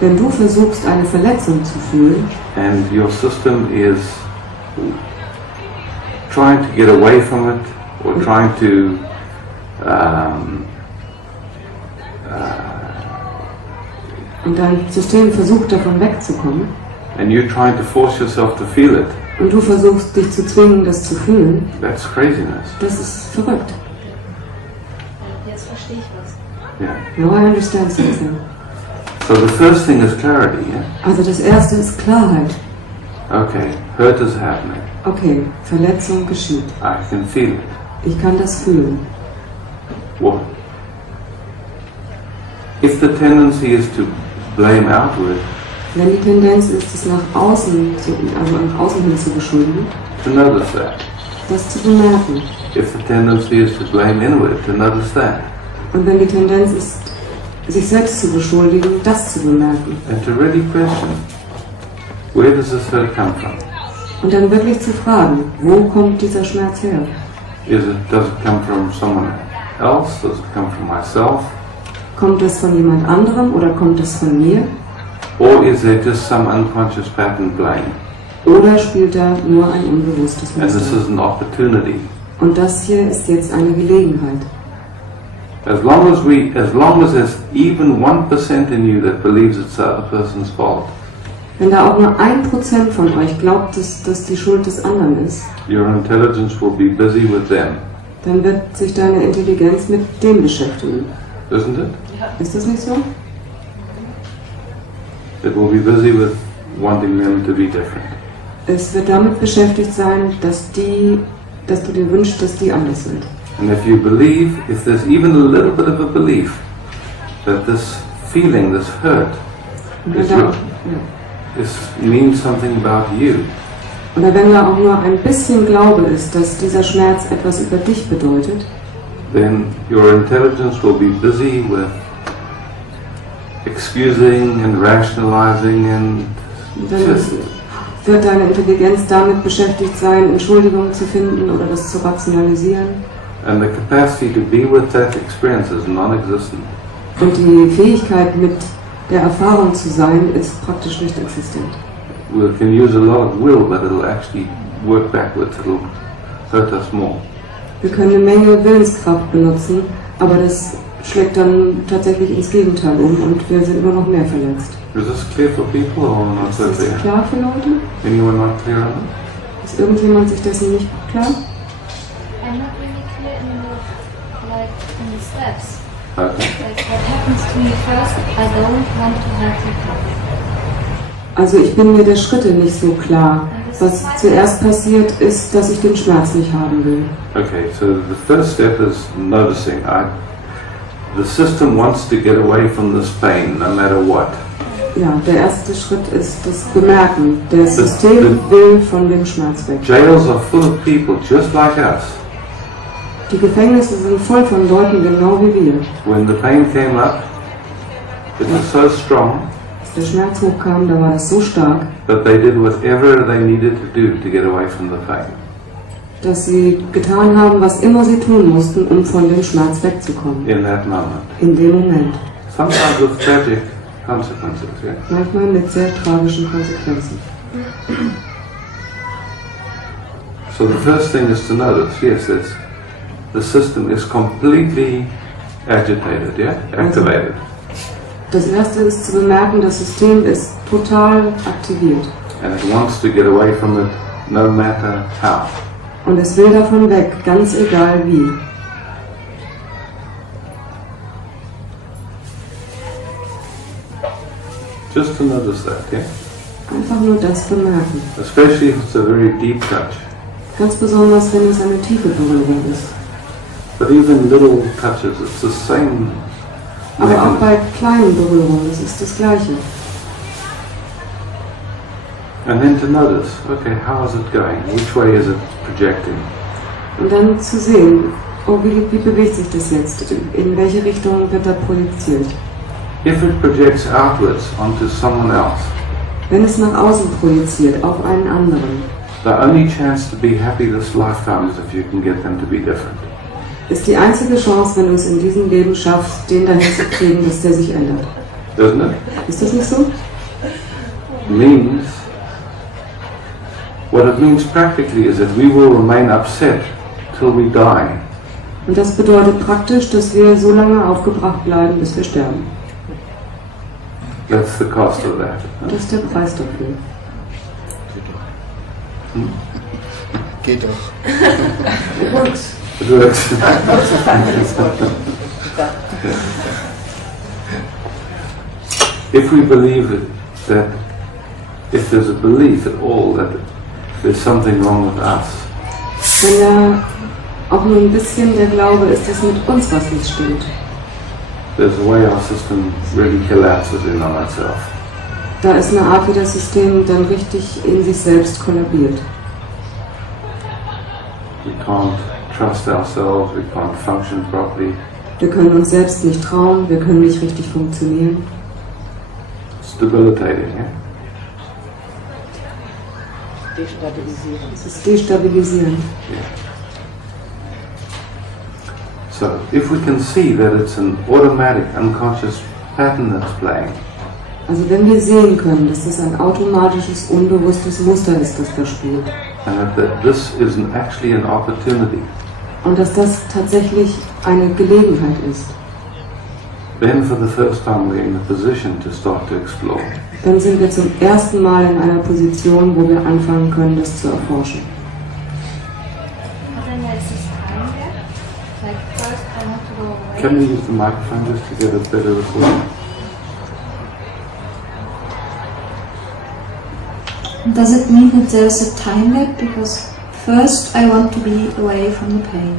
Wenn du versuchst, eine Verletzung zu fühlen and your system is trying to get away from it or trying to und dein System versucht, davon wegzukommen and you're trying to force yourself to feel it, und du versuchst, dich zu zwingen, das zu fühlen, that's craziness. das ist verrückt. Jetzt verstehe ich was. Yeah. Now I understand something. So the first thing is clarity, yeah? Also das erste ist Klarheit. Okay, hurt is happening. Okay, Verletzung geschieht. I can feel it. Ich kann das fühlen. What? If the tendency is to blame outward, Wenn die Tendenz ist, es nach außen, also nach außen hin zu beschuldigen, to notice that. das zu bemerken. If the tendency is to blame inward, to notice that. Und wenn die Tendenz ist, sich selbst zu beschuldigen, das zu bemerken. And to really question, where does this hurt come from? Und dann wirklich zu fragen, wo kommt dieser Schmerz her? Does it come from someone else? Does it come from myself? Kommt es von jemand anderem oder kommt es von mir? Or is there just some unconscious pattern blame? Oder spielt da nur ein unbewusstes And this Muster? is an opportunity. Und das hier ist jetzt eine Gelegenheit. As long as there's even 1% in you that believes it's the other person's fault, Wenn da auch nur 1% von euch glaubt, dass die Schuld des anderen ist, your intelligence will be busy with them, dann wird sich deine Intelligenz mit dem beschäftigen. isn't it? Ist das nicht so? It will be busy with wanting them to be different. Es wird damit beschäftigt sein, dass du dir wünschst, dass die anders sind. And if you believe, if there's even a little bit of a belief that this feeling, this hurt, Und is wenn da, real, means something about you, oder wenn da auch nur ein bisschen Glaube ist, dass dieser Schmerz etwas über dich bedeutet, then your intelligence will be busy with excusing and rationalizing and dann just wird deine Intelligenz damit beschäftigt sein, Entschuldigungen zu finden oder das zu rationalisieren. and the capacity to be with that experience is non-existent. Und die Fähigkeit, mit der Erfahrung zu sein, ist praktisch nicht existent. We can use a lot of will, but it'll actually work backwards. It'll hurt us more. Wir können eine Menge Willenskraft benutzen, aber das schlägt dann tatsächlich ins Gegenteil um und wir sind immer noch mehr verletzt. Is this clear for people or not so Ist clear? das klar für Leute? Anyone not clear on it? Ist irgendjemand sich dessen nicht klar? I'm not really clear in the steps. Okay. Like what happens to me first, I don't want to have the problem. Also ich bin mir der Schritte nicht so klar. Was zuerst passiert, ist, dass ich den Schmerz nicht haben will. Okay, so the first step is noticing. The system wants to get away from this pain, no matter what. Ja, der erste Schritt ist das Bemerken. Das System will von dem Schmerz weg. Jails are full of people just like us. Die Gefängnisse sind voll von Leuten genau wie wir. When the pain came up, it was so strong Als der Schmerz hochkam, da war das so stark, that they did whatever they needed to do to get away from the pain. dass sie getan haben, was immer sie tun mussten, um von dem Schmerz wegzukommen. In that moment. In dem Moment. Sometimes with tragic consequences, yeah? Manchmal mit sehr tragischen Konsequenzen. So the first thing is to notice, yes, the system is completely agitated, yeah? Activated. Das erste ist zu bemerken, das System ist total aktiviert. And it wants to get away from it no matter how. Und es will davon weg, ganz egal wie. Just to notice that, yeah? Einfach nur das bemerken. Especially if it's a very deep touch. Ganz besonders, wenn es eine tiefe Berührung ist. But even little touches, it's the same. Aber auch bei kleinen Berührungen, es ist das Gleiche. And then to notice, okay, how is it going? Which way is it projecting? Und dann zu sehen, oh, wie bewegt sich das jetzt? In welche Richtung wird da projiziert? If it projects outwards onto someone else, Wenn es nach außen projiziert, auf einen anderen, the only chance to be happy this lifetime is if you can get them to be different. ist die einzige Chance, wenn du es in diesem Leben schaffst, den dahin zu kriegen, dass der sich ändert. Doesn't it? Ist das nicht so? What it means practically is that we will remain upset till we die. Und das bedeutet praktisch, dass wir so lange aufgebracht bleiben, bis wir sterben. That's the cost of that. Das ist der Preis dafür. Geht doch. It works. It works. If we believe that if there's a belief at all that there's something wrong with us, Wenn ja auch nur ein bisschen der Glaube ist, dass mit uns was nicht stimmt, there's a way our system really collapses in on itself. da ist eine Art, wie das System dann richtig in sich selbst kollabiert. We can't trust ourselves, we can't function properly. Wir können uns selbst nicht trauen, wir können nicht richtig funktionieren. It's debilitating, yeah? Es ist destabilisierend. So, if we can see that it's an automatic, unconscious pattern that's playing, Also wenn wir sehen können, dass das ein automatisches, unbewusstes Muster ist, das da spielt, and that this is actually an opportunity, und dass das tatsächlich eine Gelegenheit ist, then for the first time we're in a position to start to explore. dann sind wir zum ersten Mal in einer Position, wo wir anfangen können, das zu erforschen. And then there's this time gap. Like first I want to go away. Can we use the microphone just to get a better recording? Does it mean that there's a time gap? Because first I want to be away from the pain.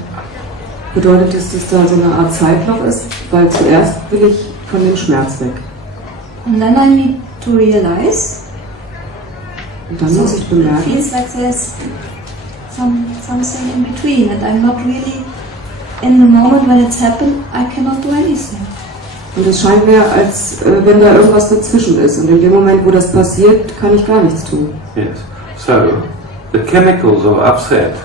Bedeutet es, dass da so eine Art Zeitloch ist, weil zuerst will ich von dem Schmerz weg. And then I need to realize. Und dann muss ich It bemerken, feels like there's something in between, and I'm not really in the moment when it's happened. I cannot do anything. und es scheint mir, als wenn da irgendwas dazwischen ist. Und in dem Moment, wo das passiert, kann ich gar nichts tun. Yes. So, the chemicals of upset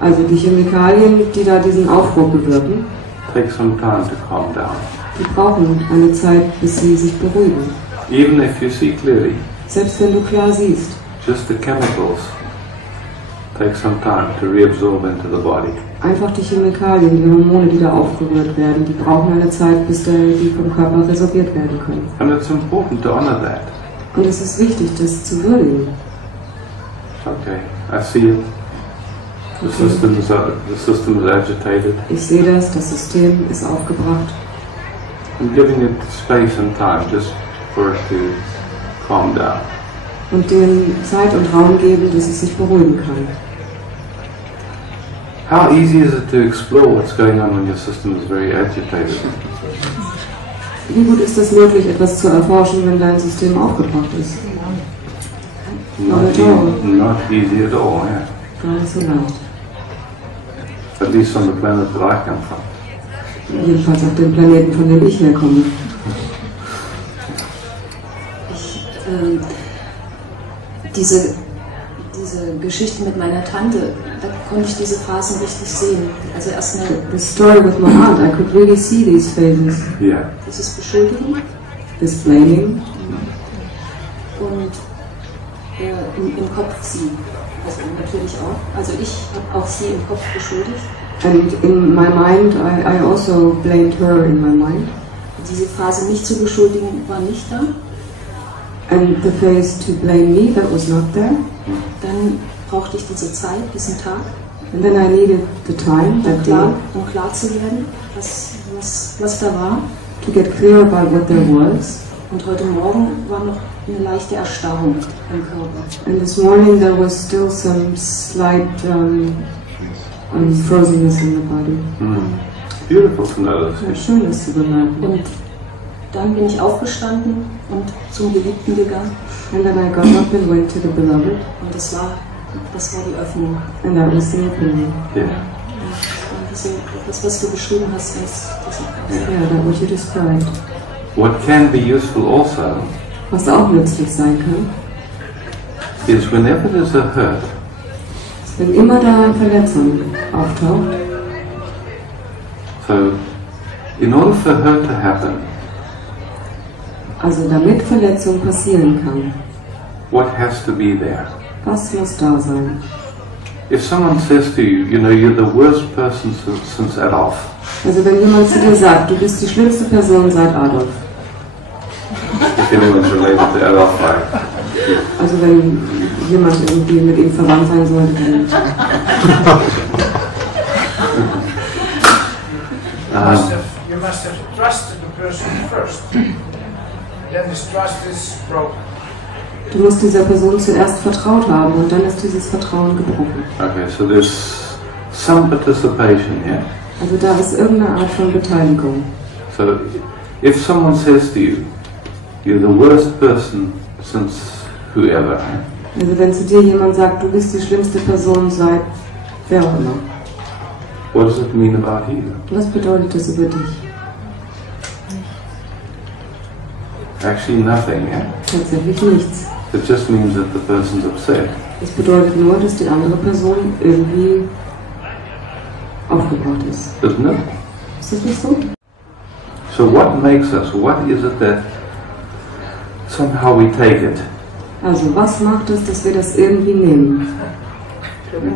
Also die Chemikalien, die da diesen Aufruhr bewirken, take some time to calm down. die brauchen eine Zeit, bis sie sich beruhigen. Even if you see clearly, Selbst wenn du klar siehst, just the chemicals takes some time to reabsorb into the body. Einfach die Chemikalien, die Hormone, die da aufgerührt werden, die brauchen eine Zeit, bis die vom Körper resorbiert werden können. And it's important to honor that. Und es ist wichtig, das zu würdigen. Okay, I see it. The system is agitated. Ich sehe das System ist aufgebracht. I'm giving it space and time just for it to calm down. Und dem Zeit und Raum geben, dass es sich beruhigen kann. How easy is it to explore what's going on when your system is very agitated? Wie gut ist es möglich, etwas zu erforschen, wenn dein System aufgebracht ist? Not easy at all, yeah. Gar nicht so leicht. At least on the planet that I come from. Jedenfalls auf dem Planeten, von dem ich herkomme. Diese Geschichte mit meiner Tante, da konnte ich diese Phasen richtig sehen. Also erst The story with my aunt, I could really see these phases. Yeah. dieses Beschuldigen This blaming. und im Kopf sie. Also natürlich auch. Also ich habe auch sie im Kopf beschuldigt. And in my mind, I also blamed her in my mind. Diese Phase nicht zu beschuldigen war nicht da. And the phase to blame me, that was not there. Dann brauchte ich diese Zeit, diesen Tag, And then I needed the time, that day, um klar zu werden, was da war. to get clear about what there was. Und heute Morgen war noch eine leichte Erstarrung im Körper. And this morning there was still some slight frozenness in the body. Beautiful to notice. Ja, schön, das zu bemerken. Und dann bin ich aufgestanden und zum Geliebten gegangen. And then I got up and went to the beloved. Und das war die Öffnung. And that was the opening. Yeah. Das, was du beschrieben hast, das Yeah, that what you described. What can be useful also Was auch nützlich sein kann, is whenever there's a hurt, wenn immer da Verletzung auftaucht. so in order for hurt to happen, Also damit Verletzung passieren kann, what has to be there? was muss da sein? If someone says to you, you know, you're the worst person since Adolf, Also wenn jemand zu dir sagt, du bist die schlimmste Person seit Adolf. if anyone's related to Adolf, right? Also wenn jemand irgendwie mit ihm verwandt sein sollte, dann You must have trusted the person first. Then this trust is broken. du musst dieser Person zuerst vertraut haben und dann ist dieses Vertrauen gebrochen. Okay, so there's some participation here. Also da ist irgendeine Art von Beteiligung. So if someone says to you, you're the worst person since whoever, Also wenn zu dir jemand sagt, du bist die schlimmste Person seit wer auch immer. what does it mean about you? Was bedeutet das über dich? Actually nothing, yeah? Tatsächlich nichts. It just means that the person's upset. Es bedeutet nur, dass die andere Person irgendwie aufgebracht ist. Isn't it? Ist das nicht so? So what makes us, what is it that somehow we take it? Also was macht es, dass wir das irgendwie nehmen?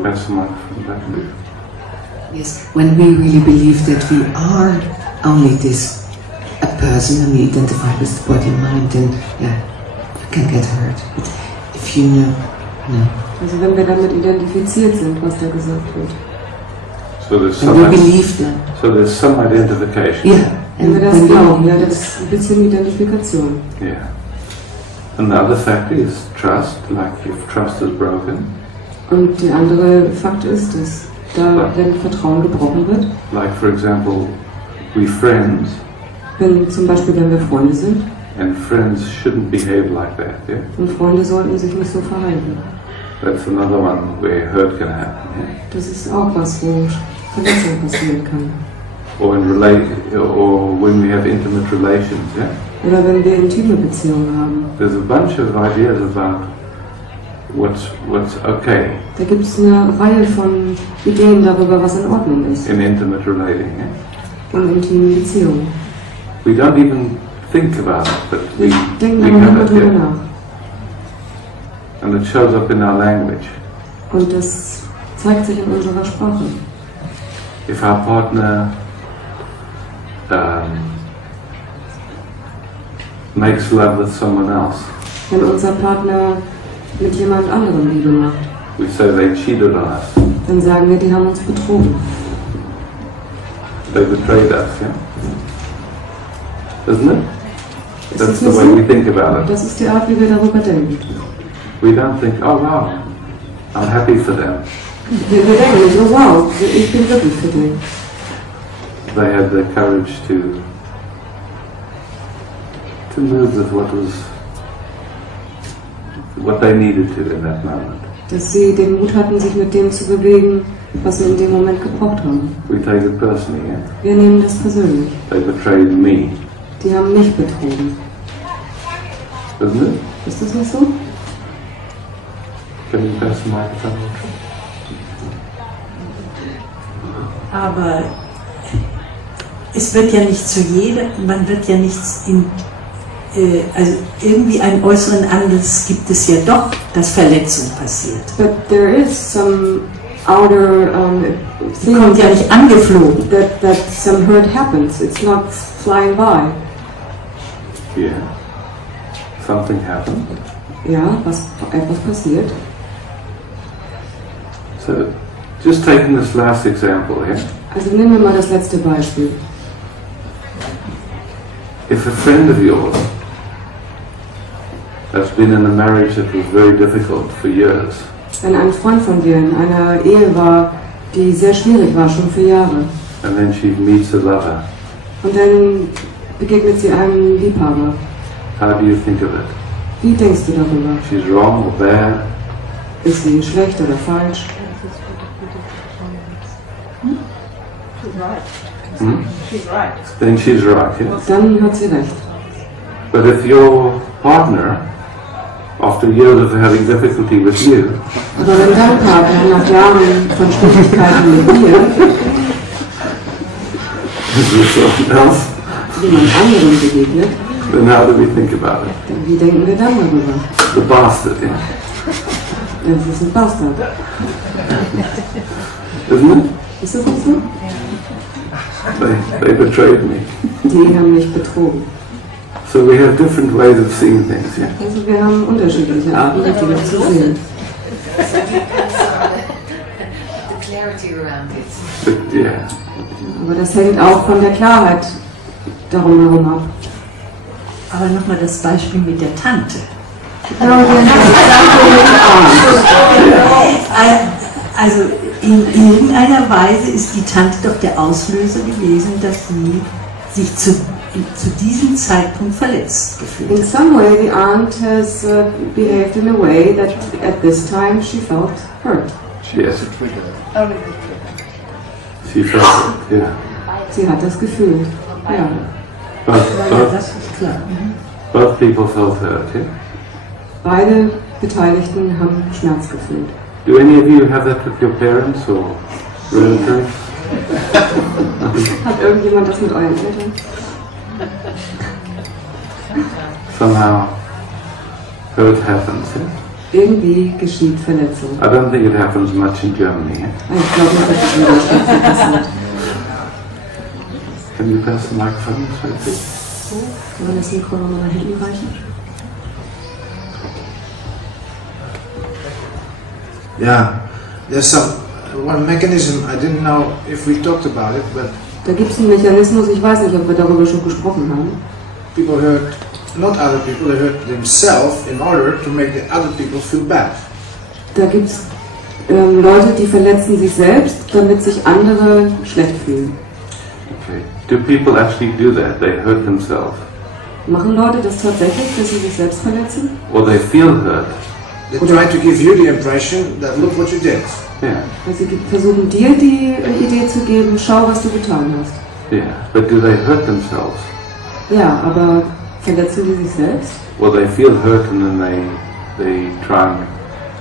Pass the microphone back. Yes, when we really believe that we are only this, a person, and we identify with the body and mind, then yeah, you can get hurt. But if you know, no. Also wenn wir damit identifiziert sind, was da gesagt wird. So there's And some, we believe that. so there's some identification. Yeah. Wenn wir das glauben, ja, das ist ein bisschen Identifikation. Yeah. Another factor is trust, like if trust is broken, Und der andere Fakt ist, dass da, wenn Vertrauen gebrochen wird, like for example, we friends, wenn zum Beispiel, wenn wir Freunde sind, and friends shouldn't behave like that, yeah? und Freunde sollten sich nicht so verhalten. That's another one where hurt can happen, yeah? Das ist auch was, wo Verletzung passieren kann. Or or when we have intimate relations, yeah? Oder wenn wir intime Beziehungen haben. There's a bunch of ideas about what's okay Da gibt es eine Reihe von Ideen darüber, was in Ordnung ist in intimate relating, yeah? in intimen Beziehungen. We don't even think about it, but Wir we denken aber have nicht it, darüber yeah? nach. And it shows up in our language. Und das zeigt sich in unserer Sprache. If our partner makes love with someone else, wenn unser Partner mit jemand anderem Liebe macht, we say they cheated on us. dann sagen wir, die haben uns betrogen. They betrayed us, yeah? Isn't it? That's Ist the das way nicht we so? think about it. Das ist die Art, wie wir darüber denken. We don't think, oh wow, I'm happy for them. Wir denken nicht, oh wow, ich bin glücklich für dich. They had the courage to move with what they needed to in that moment. Dass sie den Mut hatten, sich mit dem zu bewegen, was sie in dem Moment gebraucht haben. We take it personally, yeah? Wir nehmen das persönlich. They betrayed me. Die haben mich betrogen. Isn't it? Ist das nicht so? Can you pass the microphone? Aber es wird ja nicht zu jedem, man wird ja nichts in, also irgendwie einen äußeren Anlass gibt es ja doch, dass Verletzung passiert. But there is some outer thing Kommt ja nicht angeflogen. that some hurt happens. It's not flying by. Yeah. Something happened. Ja, etwas passiert. So, just taking this last example here. Also nehmen wir mal das letzte Beispiel. If a friend of yours has been in a marriage that was very difficult for years, Wenn ein Freund von dir in einer Ehe war, die sehr schwierig war, schon für Jahre, and then she meets a lover, und dann begegnet sie einem Liebhaber, how do you think of it? wie denkst du darüber? She's wrong or bad? Ist sie schlecht oder falsch? Hmm? She's right. Then she's right, yeah? Dann hat sie recht. But if your partner, after years of having difficulty with you, Aber wenn dein Partner nach Jahren von Schwierigkeiten mit dir someone else, jemand anderem begegnet, then how do we think about it? dann wie denken wir dann darüber? The bastard, yeah? Das ist ein Bastard. Isn't it? Ist das nicht so? They betrayed me. Die haben mich betrogen. So we have different ways of seeing things, yeah? Also wir haben unterschiedliche Arten, die Dinge zu sehen. The clarity around it. But, yeah. Aber das hängt auch von der Klarheit darum herum ab. Aber nochmal das Beispiel mit der Tante. Genau, wir haben Also in irgendeiner Weise ist die Tante doch der Auslöser gewesen, dass sie sich zu diesem Zeitpunkt verletzt gefühlt hat. In some way, the aunt has behaved in a way that at this time she felt hurt. Yes. She felt it, yeah. Sie hat das gefühlt. Ja. Das ist klar. Both people felt hurt, yeah? Beide Beteiligten haben Schmerz gefühlt. Do any of you have that with your parents or relatives? Hat irgendjemand das mit euren Eltern? Somehow hurt happens, yeah? Irgendwie geschieht Verletzung. I don't think it happens much in Germany, yeah? Ich glaube nicht, dass es in Deutschland so passiert. Can you pass the microphone, please? Kann man das Mikro nochmal nach hinten reichen? Yeah, there's one mechanism, I didn't know if we talked about it, but Da gibt es einen Mechanismus, ich weiß nicht, ob wir darüber schon gesprochen haben. people hurt not other people, they hurt themselves in order to make the other people feel bad. Da gibt es Leute, die verletzen sich selbst, damit sich andere schlecht fühlen. Okay. Do people actually do that? They hurt themselves? Machen Leute das tatsächlich, dass sie sich selbst verletzen? Or they feel hurt? They try to give you the impression that look what you did. Yeah. Also sie versuchen dir die Idee zu geben, schau, was du getan hast. Yeah. But do they hurt themselves? Ja, aber verletzen sie sich selbst? Or they feel hurt and then they try and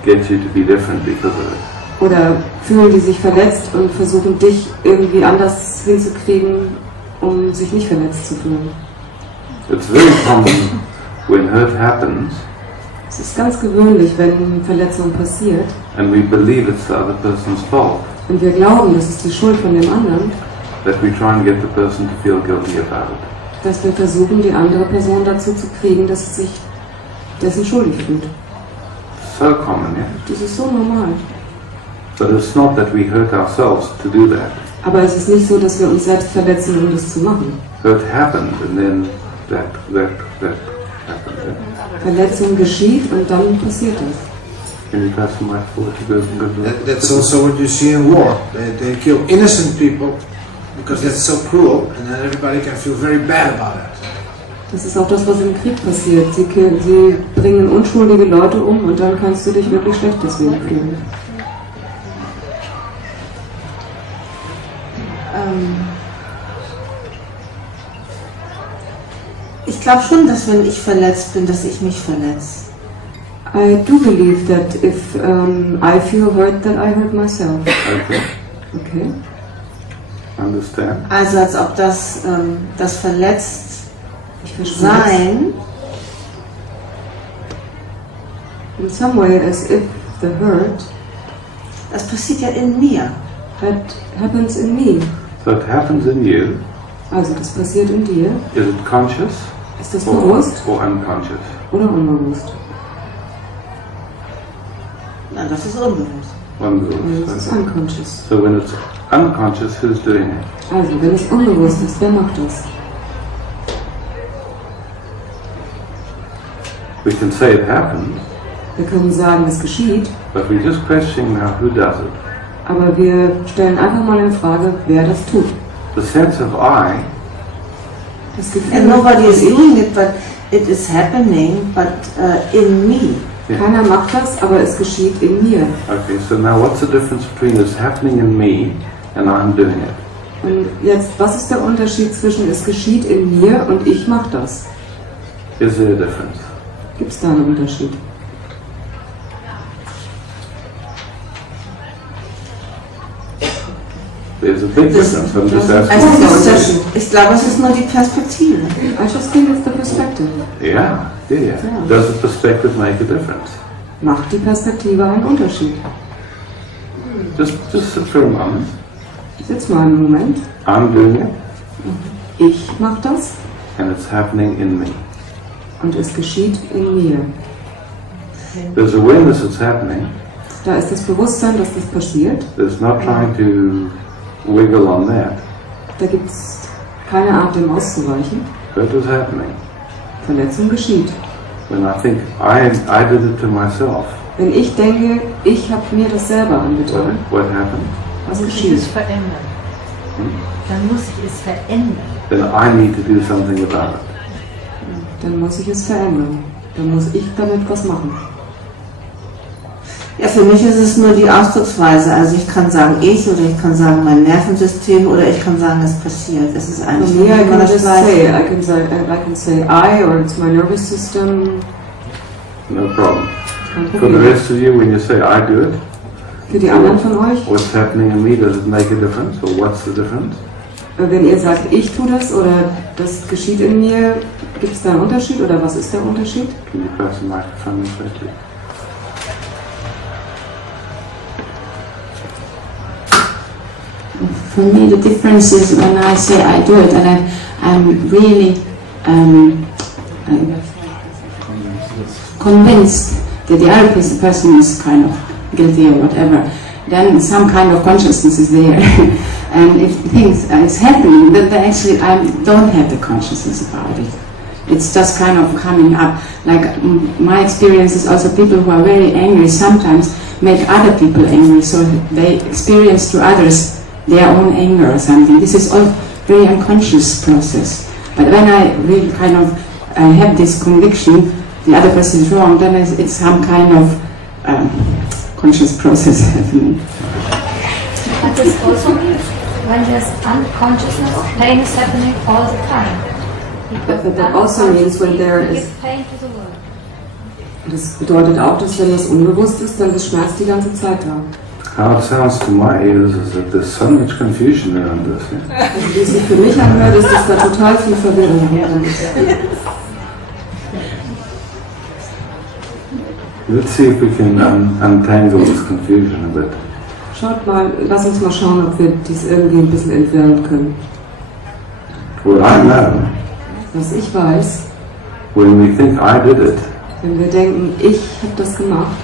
get you to be different because of it? Oder fühlen die sich verletzt und versuchen dich irgendwie anders hinzukriegen, um sich nicht verletzt zu fühlen? It's very common when hurt happens. Es ist ganz gewöhnlich, wenn Verletzung passiert. And we believe it's the other person's fault. Und wir glauben, das ist die Schuld von dem anderen. That we try and get the person to feel guilty about it. Dass wir versuchen, die andere Person dazu zu kriegen, dass sie sich dessen schuldig fühlt. So common, yeah? Das ist so normal. But it's not that we hurt ourselves to do that. Aber es ist nicht so, dass wir uns selbst verletzen, um das zu machen. Hurt happened and then that happened. Yeah? Verletzung geschieht und dann passiert das. Can you pass the mic forward to go? That's also what you see in war. They kill innocent people because that's so cruel, and then everybody can feel very bad about it. Das ist auch das, was im Krieg passiert. Sie bringen unschuldige Leute um und dann kannst du dich wirklich schlecht deswegen fühlen. Ich glaube schon, dass wenn ich verletzt bin, dass ich mich verletze. I do believe that if I feel hurt, that I hurt myself. Okay. Okay. Understand? Also als ob das Verletztsein in some way as if the hurt, das passiert ja in mir. That happens in me. So it happens in you. Also das passiert in dir. Is it conscious? Ist das bewusst? Or unconscious? Oder unbewusst? Nein, das ist unbewusst. Unbewusst. Das ist unconscious. So when it's unconscious, who's doing it? Also wenn es unbewusst ist, wer macht das? We can say it happened. Wir können sagen, es geschieht. But we're just questioning now who does it. Aber wir stellen einfach mal in Frage, wer das tut. The sense of I. Das Gefühl, and nobody is doing it, but it is happening, but in me. Yeah. Keiner macht das, aber es geschieht in mir. Okay, so now what's the difference between it's happening in me and I'm doing it? Und jetzt, was ist der Unterschied zwischen es geschieht in mir und ich mache das? Is there a difference? Gibt es da einen Unterschied? There's a big difference. I'm just asking. Ich glaube, es ist nur die Perspektive. I just think it's the perspective. Yeah. Does the perspective make a difference? Macht die Perspektive einen Unterschied? Just sit for a moment. Sitz mal einen Moment. I'm doing it. Ich mache das. And it's happening in me. Und es geschieht in mir. There's awareness it's happening. Da ist das Bewusstsein, dass das passiert. There's not trying to wiggle on that. Da gibt es keine Art, dem auszuweichen. But it's happening. Verletzung geschieht. When I think I did it to myself. Wenn ich denke, ich habe mir das selber angetan. What happened? Was muss geschieht? ich es verändern. Dann muss ich es verändern. Then I need to do something about it. Dann muss ich es verändern. Dann muss ich damit was machen. Ja, für mich ist es nur die Ausdrucksweise. Also ich kann sagen ich oder ich kann sagen mein Nervensystem oder ich kann sagen es passiert. Es ist eigentlich I can say I or it's my nervous system. No problem. For the rest of you, when you say I do it, für die anderen von euch, what's happening in me, does it make a difference or what's the difference? Wenn ihr sagt, ich tue das oder das geschieht in mir, gibt es da einen Unterschied oder was ist der Unterschied? Can you pass the microphone this way, please? For me, the difference is when I say I do it, and I'm really convinced that the other person is kind of guilty or whatever. Then some kind of consciousness is there, and if things is happening, then actually I don't have the consciousness about it. It's just kind of coming up. Like my experience is also people who are very angry sometimes make other people angry, so they experience to others their own anger or something. This is all very unconscious process. But when I really kind of have this conviction, the other person is wrong, then it's some kind of conscious process happening. But this also means when there's unconsciousness, pain is happening all the time. But that also means when there is pain to the world. Das bedeutet auch, dass wenn das unbewusst ist, dann ist Schmerz die ganze Zeit da. How it sounds to my ears is that there's so much confusion around this. Yeah? Also wie es sich für mich anhört, ist, dass da total viel Verwirrung drin ist. Let's see if we can untangle this confusion a bit. Schaut mal, lass uns mal schauen, ob wir dies irgendwie ein bisschen entwirren können. What I know, Was ich weiß, when we think I did it, wenn wir denken, ich habe das gemacht,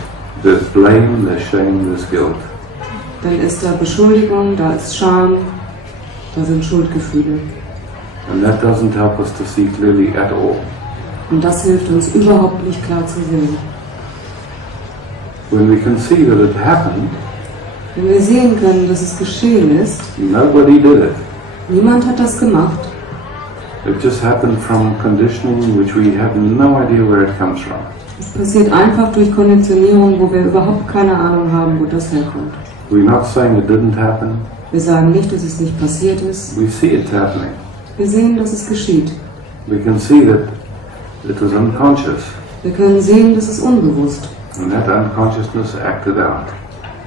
there's blame, there's shame, there's guilt. dann ist da Beschuldigung, da ist Scham, da sind Schuldgefühle. And that doesn't help us to see clearly at all. Und das hilft uns überhaupt nicht klar zu sehen. When we can see that it happened, Wenn wir sehen können, dass es geschehen ist, nobody did it. niemand hat das gemacht, It just happened from conditioning which we have no idea where it comes from. es passiert einfach durch Konditionierung, wo wir überhaupt keine Ahnung haben, wo das herkommt. We're not saying it didn't happen. Wir sagen nicht, dass es nicht passiert ist. We see it happening. Wir sehen, dass es geschieht. We can see that it was unconscious. Wir können sehen, dass es unbewusst. And that unconsciousness acted out.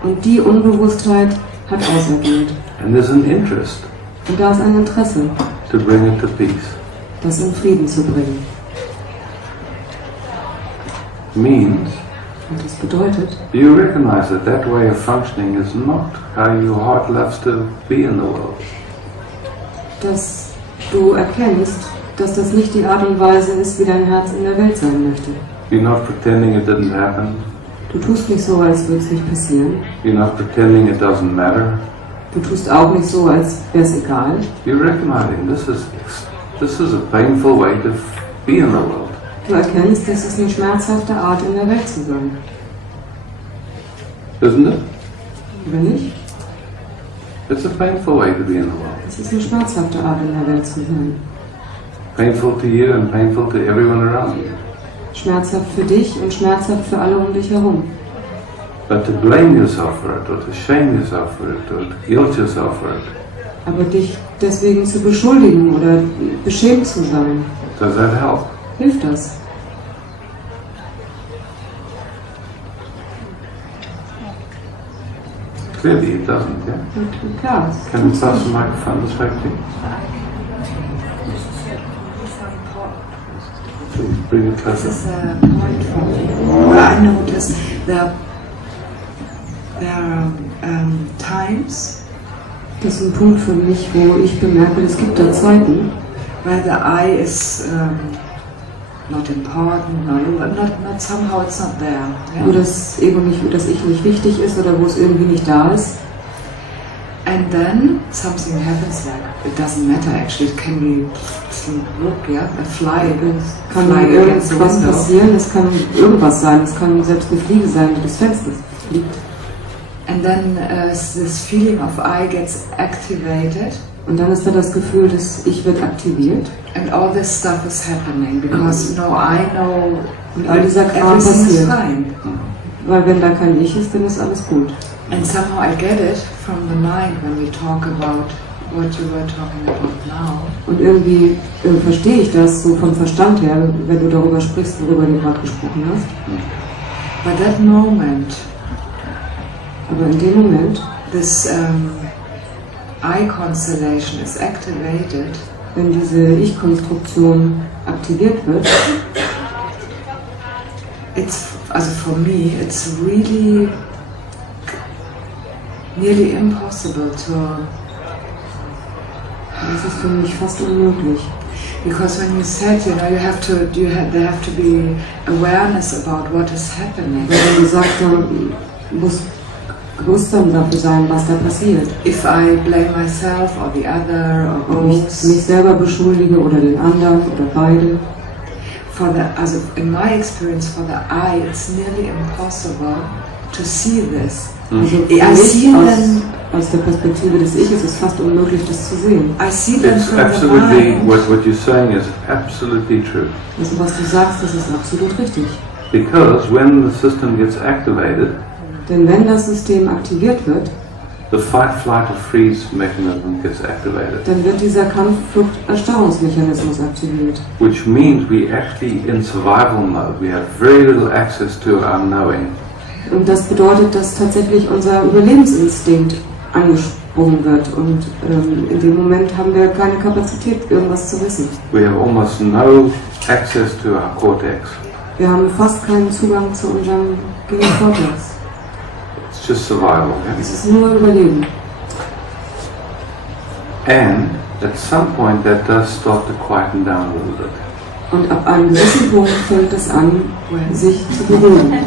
Und die Unbewusstheit hat ausagiert. And there's an interest Und da ist ein Interesse, to bring it to peace. das in Frieden zu bringen. Means Und das bedeutet, you recognize that that way of functioning is not how your heart loves to be in the world. dass du erkennst, dass das nicht die Art und Weise ist, wie dein Herz in der Welt sein möchte. You're not pretending it didn't happen. Du tust nicht so, als würde es nicht passieren. You're not pretending it doesn't matter. Du tust auch nicht so, als wäre es egal. You're recognizing this is a painful way to be in the world. Du erkennst, dass es eine schmerzhafte Art in der Welt zu sein. Isn't it? Oder nicht? It's a painful way to be in the world. Es ist eine schmerzhafte Art in der Welt zu sein. Painful to you and painful to everyone around you. Schmerzhaft für dich und schmerzhaft für alle um dich herum. But to blame yourself for it, or to shame yourself for it, or to guilt yourself for it, Aber dich deswegen zu beschuldigen oder beschämt zu sein, does that help? hilft das? Clearly it doesn't, yeah? Und klar. Can we pass the microphone this way, please? Please bring it closer. This is a point for me where I noticed there are times. Das ist ein Punkt für mich, wo ich bemerke, es gibt da Zeiten, where the I is not important, not somehow it's not there. Yeah? wo das Ego nicht, das Ich nicht wichtig ist oder wo es irgendwie nicht da ist. And then something happens like it doesn't matter actually. It can be look, yeah, a fly. Es kann irgendwas passieren, es kann irgendwas sein, es kann selbst eine Fliege sein, die durchs Fenster fliegt. And then this feeling of I gets activated. Und dann ist da das Gefühl, dass Ich wird aktiviert. And all this stuff is happening because I know und all dieser Kram passiert. Weil wenn da kein Ich ist, dann ist alles gut. And somehow I get it from the mind when we talk about what you were talking about now. Und irgendwie verstehe ich das so vom Verstand her, wenn du darüber sprichst, worüber du gerade gesprochen hast. But that moment, aber in dem Moment, this I constellation is activated. Wenn diese Ich-Konstruktion aktiviert wird, also for me, it's really nearly impossible to. Das ist für mich fast unmöglich. Because when you said, there have to be awareness about what is happening. Wenn du sagst, da muss Bewusstsein dafür sein, was da passiert. If I blame myself or the other or both. Mich selber beschuldige oder den anderen oder beide. Also in my experience, for the I, it's nearly impossible to see this. Also aus der Perspektive des Ich ist es fast unmöglich, das zu sehen. I see them it's from absolutely, the mind. what you're saying is absolutely true. Also was du sagst, das ist absolut richtig. Because when the system gets activated, denn wenn das System aktiviert wird, the fight, flight or freeze mechanism gets activated. Dann wird dieser Kampf-Flucht-Erstarrungsmechanismus aktiviert. Which means we actually in survival mode. We have very little access to our knowing. Und das bedeutet, dass tatsächlich unser Überlebensinstinkt angesprungen wird und in dem Moment haben wir keine Kapazität, irgendwas zu wissen. We have almost no access to our cortex. Wir haben fast keinen Zugang zu unserem Gegenvorteils. It's just survival. Yeah? Es ist nur Überleben. And at some point that does start to quieten down a little bit. Und ab einem gewissen Punkt fängt es an, sich zu beruhigen.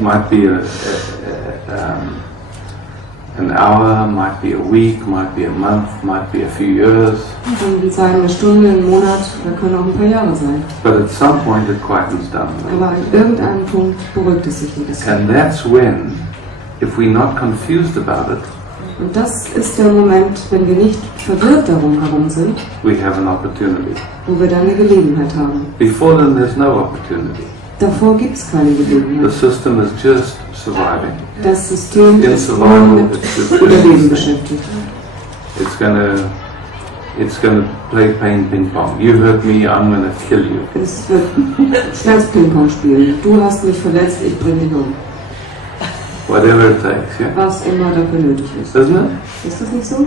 Might be an hour, might be a week, might be a month, might be a few years. Kann sein eine Stunde, ein Monat, da können auch ein paar Jahre sein. But at some point it quietens down. Aber an irgendeinem Punkt beruhigt es sich ein bisschen. And that's when, if we're not confused about it, und das ist der Moment, wenn wir nicht verwirrt darum herum sind, we have an opportunity. Wo wir dann eine Gelegenheit haben. Before then there's no opportunity. Davor gibt es keine Gelegenheit. The system is just surviving. Das System ist nur mit Überleben beschäftigt. It's gonna play pain ping pong. You hurt me, I'm gonna kill you. Es wird Schmerz-Ping-Pong spielen. Du hast mich verletzt, ich bring dich um. Whatever it takes, yeah? Was immer dafür nötig ist. Isn't it? Ist das nicht so?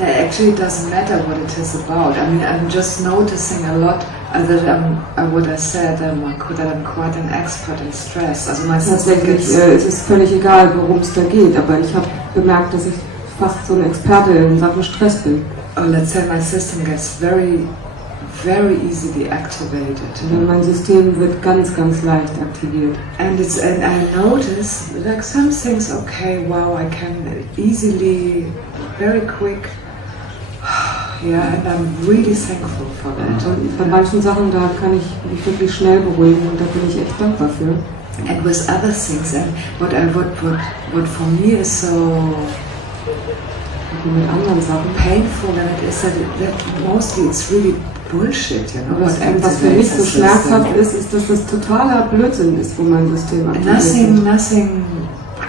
Actually, it doesn't matter what it is about. I mean, I'm just noticing a lot that what I said, that I'm quite an expert in stress. Also tatsächlich, es ist völlig egal, worum es da geht, aber ich habe bemerkt, dass ich fast so ein Experte in Sachen Stress bin. Let's say my system gets very easily activated. Und mein System wird ganz leicht aktiviert. And I notice like some things, okay, wow, I can easily, very quick. Yeah, and I'm really thankful for that. Und bei manchen Sachen, da kann ich mich wirklich schnell beruhigen und da bin ich echt dankbar für. And with other things, and what for me is so mit anderen Sachen painful, and it is that mostly it's really bullshit, you know. Was für mich so schmerzhaft ist, dass das totaler Blödsinn ist, wo mein System aktiviert ist. Nothing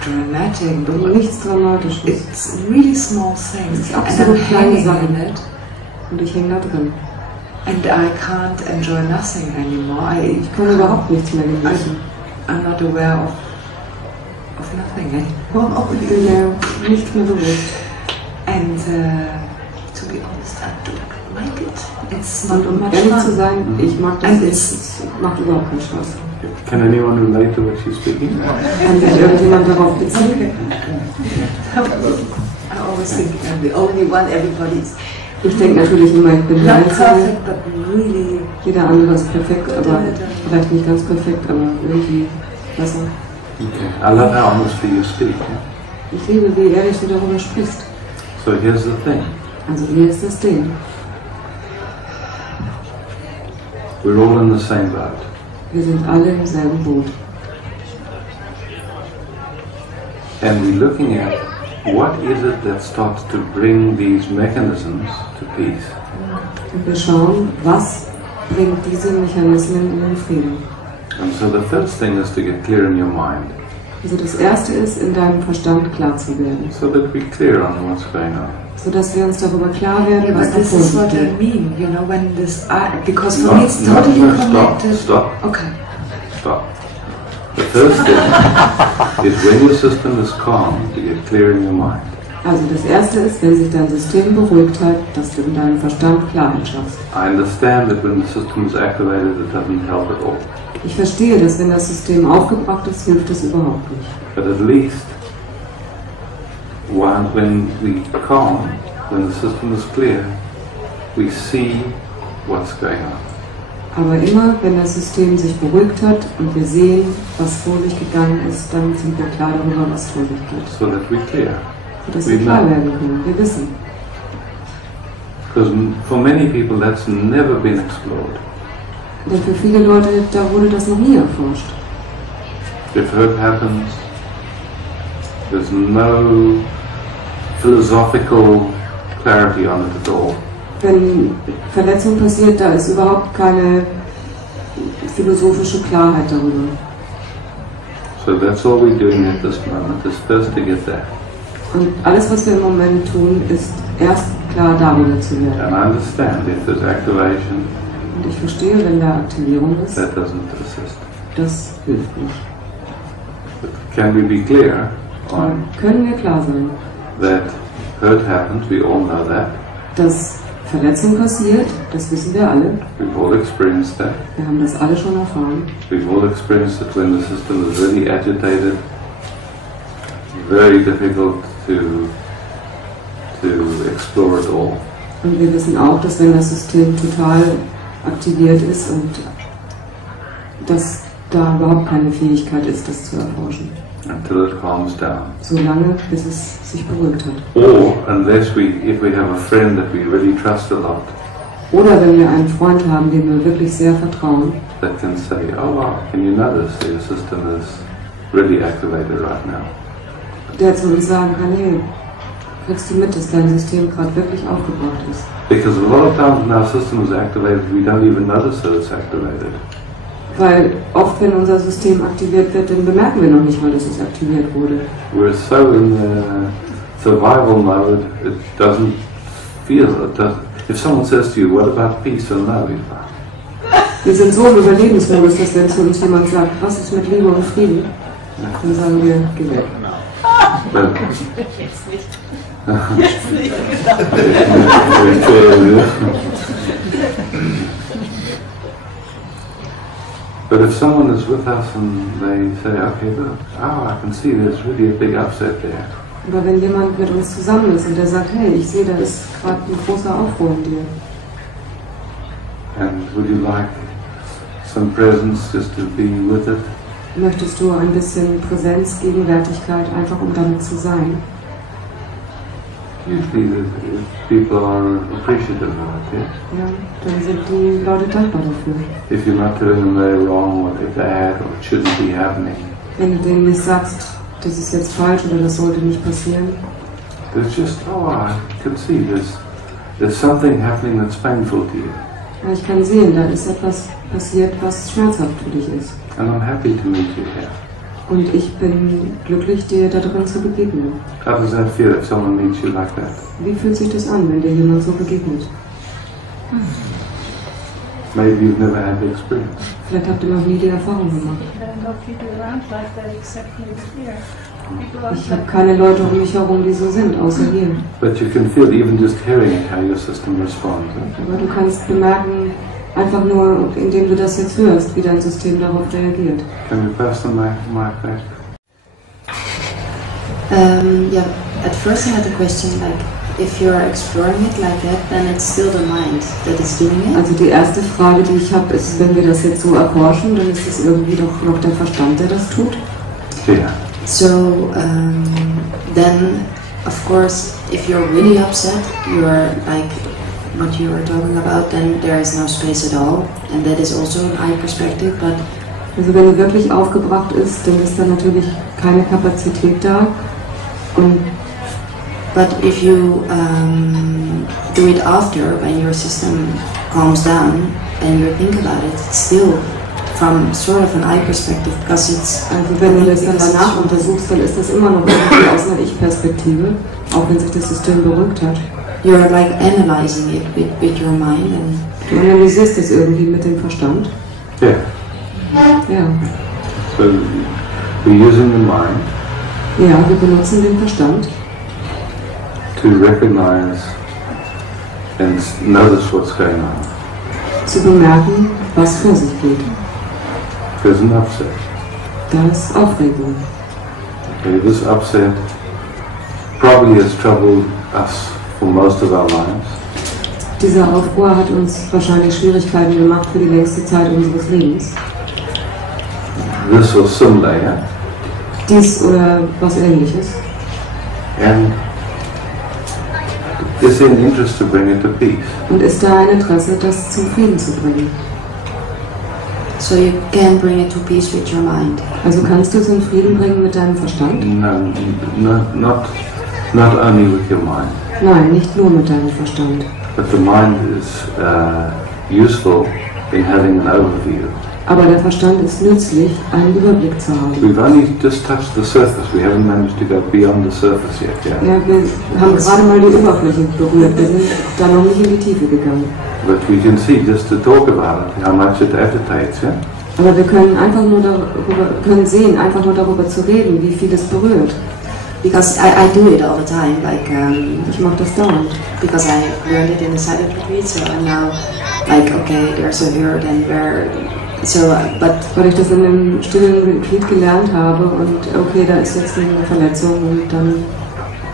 dramatic, nichts Dramatisches. It's really small things. Absolut kleine Sachen. Und ich hänge da drin. And I can't enjoy nothing anymore. Ich kann überhaupt nichts mehr genießen. I'm not aware of nothing anymore. Ich bin mir nichts mehr bewusst. And to be honest, I don't like it. It's not um much ehrlich fun. zu sein, ich mag das nicht. Es macht überhaupt keinen Spaß. Can anyone relate to what she's speaking? Kann sich irgendjemand darauf beziehen? I always think I'm the only one, everybody's. Ich denke natürlich immer, ich bin der Einzige. Really jeder andere ist perfekt, aber vielleicht nicht ganz perfekt, aber irgendwie besser. Okay. I love how honestly you speak. Ich liebe, wie ehrlich du darüber sprichst. So here's the thing. Also hier ist das Ding. We're all in the same boat. Wir sind alle im selben Boot. And we're looking at what is it that starts to bring these mechanisms to peace. Und wir schauen, was bringt diese Mechanismen in den Frieden. And so the first thing is to get clear in your mind. Also das erste ist, in deinem Verstand klar zu werden. So that we're clear on what's going on. So dass wir uns darüber klar werden, was da this is what I mean, you know, when this because for me it's totally connected. Stop. Okay. Stop. The first thing is when your system is calm, to get clear in your mind. Also das erste ist, wenn sich dein System beruhigt hat, dass du in deinem Verstand Klarheit schaffst. I understand that when the system is activated, it doesn't help at all. Ich verstehe, dass wenn das System aufgebracht ist, hilft es überhaupt nicht. But at least when we calm, when the system is clear, we see what's going on. Aber immer, wenn das System sich beruhigt hat und wir sehen, was vor sich gegangen ist, dann sind wir klar darüber, was vor sich geht. So that we're clear. Sodass wir klar werden können, wir wissen. Because for many people that's never been explored. Denn für viele Leute, da wurde das noch nie erforscht. If hurt happens, there's no philosophical clarity on it at all. Wenn Verletzung passiert, da ist überhaupt keine philosophische Klarheit darüber. So that's all we're doing at this moment, is first to get that. Und alles, was wir im Moment tun, ist erst klar darüber zu werden. And I understand if there's activation, und ich verstehe, wenn da Aktivierung ist, that doesn't assist. Das hilft nicht. But can we be clear on können wir klar sein, that hurt happens, we all know that. Dass Verletzung passiert, das wissen wir alle. We've all experienced that. Wir haben das alle schon erfahren. We've all experienced that when the system is really agitated, very difficult to explore it all. Und wir wissen auch, dass wenn das System total aktiviert ist und dass da überhaupt keine Fähigkeit ist, das zu erforschen. Until it calms down. Solange, bis es sich beruhigt hat. Or unless if we have a friend that we really trust a lot. Oder wenn wir einen Freund haben, dem wir wirklich sehr vertrauen. That can say, oh wow, can you notice your system is really activated right now? Der zu uns sagen kann, hey, kriegst du mit, dass dein System gerade wirklich aufgebracht ist? Because a lot of times when our system is activated, we don't even notice that it's activated. Weil oft, wenn unser System aktiviert wird, dann bemerken wir noch nicht mal, dass es aktiviert wurde. We're so in the survival mode, it doesn't feel it. If someone says to you, what about peace and love? Wir sind so im Überlebensmodus, dass wenn zu uns jemand sagt, was ist mit Liebe und Frieden, dann sagen wir, geh weg. Jetzt nicht. Jetzt nicht. But if someone is with us and they say, okay, look, oh, I can see there's really a big upset there. Aber wenn jemand mit uns zusammen ist und der sagt, hey, ich sehe, da ist gerade ein großer Aufruhr in dir. And would you like some presence just to be with it? Möchtest du ein bisschen Präsenz, Gegenwärtigkeit, einfach um damit zu sein? Usually the people are appreciative of it, yes? Ja, dann sind die Leute dankbar dafür. If you're not telling them they're wrong or they're bad or it shouldn't be happening. Wenn du denen nicht sagst, das ist jetzt falsch oder das sollte nicht passieren. There's just, oh, I can see there's something happening that's painful to you. Ja, ich kann sehen, da ist etwas passiert, was schmerzhaft für dich ist. And I'm happy to meet you here. Und ich bin glücklich, dir da drin zu begegnen. How does that feel if someone meets you like that? Wie fühlt sich das an, wenn dir jemand so begegnet? Maybe you've never had the experience. Vielleicht habt ihr noch nie die Erfahrung gemacht. Ich habe keine Leute um mich herum, die so sind, außer hier. But you can feel even just hearing it, how your system responds. Aber du kannst bemerken, einfach nur, indem du das jetzt hörst, wie dein System darauf reagiert. Can we pass the mic back? Yeah, at first I had a question like, if you are exploring it like that, then it's still the mind that is doing it. Also die erste Frage, die ich habe, ist, wenn wir das jetzt so erforschen, dann ist es irgendwie doch noch der Verstand, der das tut. Yeah. So then, of course, if you're really upset, you are like what you were talking about, then there is no space at all, and that is also an I perspective. But also wenn du wirklich aufgebracht ist, dann ist da natürlich keine Kapazität da. Und but if you do it after, when your system calms down and you think about it, it's still from sort of an I perspective, because it's. Also wenn du das dann danach untersuchst, dann ist das immer noch irgendwie aus einer Ich-Perspektive, auch wenn sich das System beruhigt hat. You're like analyzing it with your mind and. Du analysierst es irgendwie mit dem Verstand. Yeah. Ja. So we're using the mind. Ja, wir benutzen den Verstand. To recognize and notice what's going on. Zu bemerken, was vor sich geht. There's an upset. Da ist Aufregung. Okay, this upset probably has troubled us for most of our lives. Dieser Aufruhr hat uns wahrscheinlich Schwierigkeiten gemacht für die längste Zeit unseres Lebens. This or similar, yeah? Dies oder was Ähnliches. And is there an interest to bring it to peace? Und ist da ein Interesse, das zum Frieden zu bringen? So you can bring it to peace with your mind. Also kannst du es in Frieden bringen mit deinem Verstand? No, not only with your mind. Nein, nicht nur mit deinem Verstand. But the mind is useful in having an overview. Aber der Verstand ist nützlich, einen Überblick zu haben. We've only just touched the surface. We haven't managed to go beyond the surface yet. Yeah? Ja, wir haben gerade mal die Oberfläche berührt. Wir sind da noch nicht in die Tiefe gegangen. But we can see, just to talk about it, how much it agitates. Yeah? Aber wir können einfach nur darüber, sehen, einfach nur darüber zu reden, wie viel es berührt. Because I do it all the time, like ich mache das dauernd. Because I learned it in the silent retreat, so I'm now like, okay, there's a here, then where, so, but... Weil ich das in einem stillen Retreat gelernt habe und okay, da ist jetzt eine Verletzung und dann...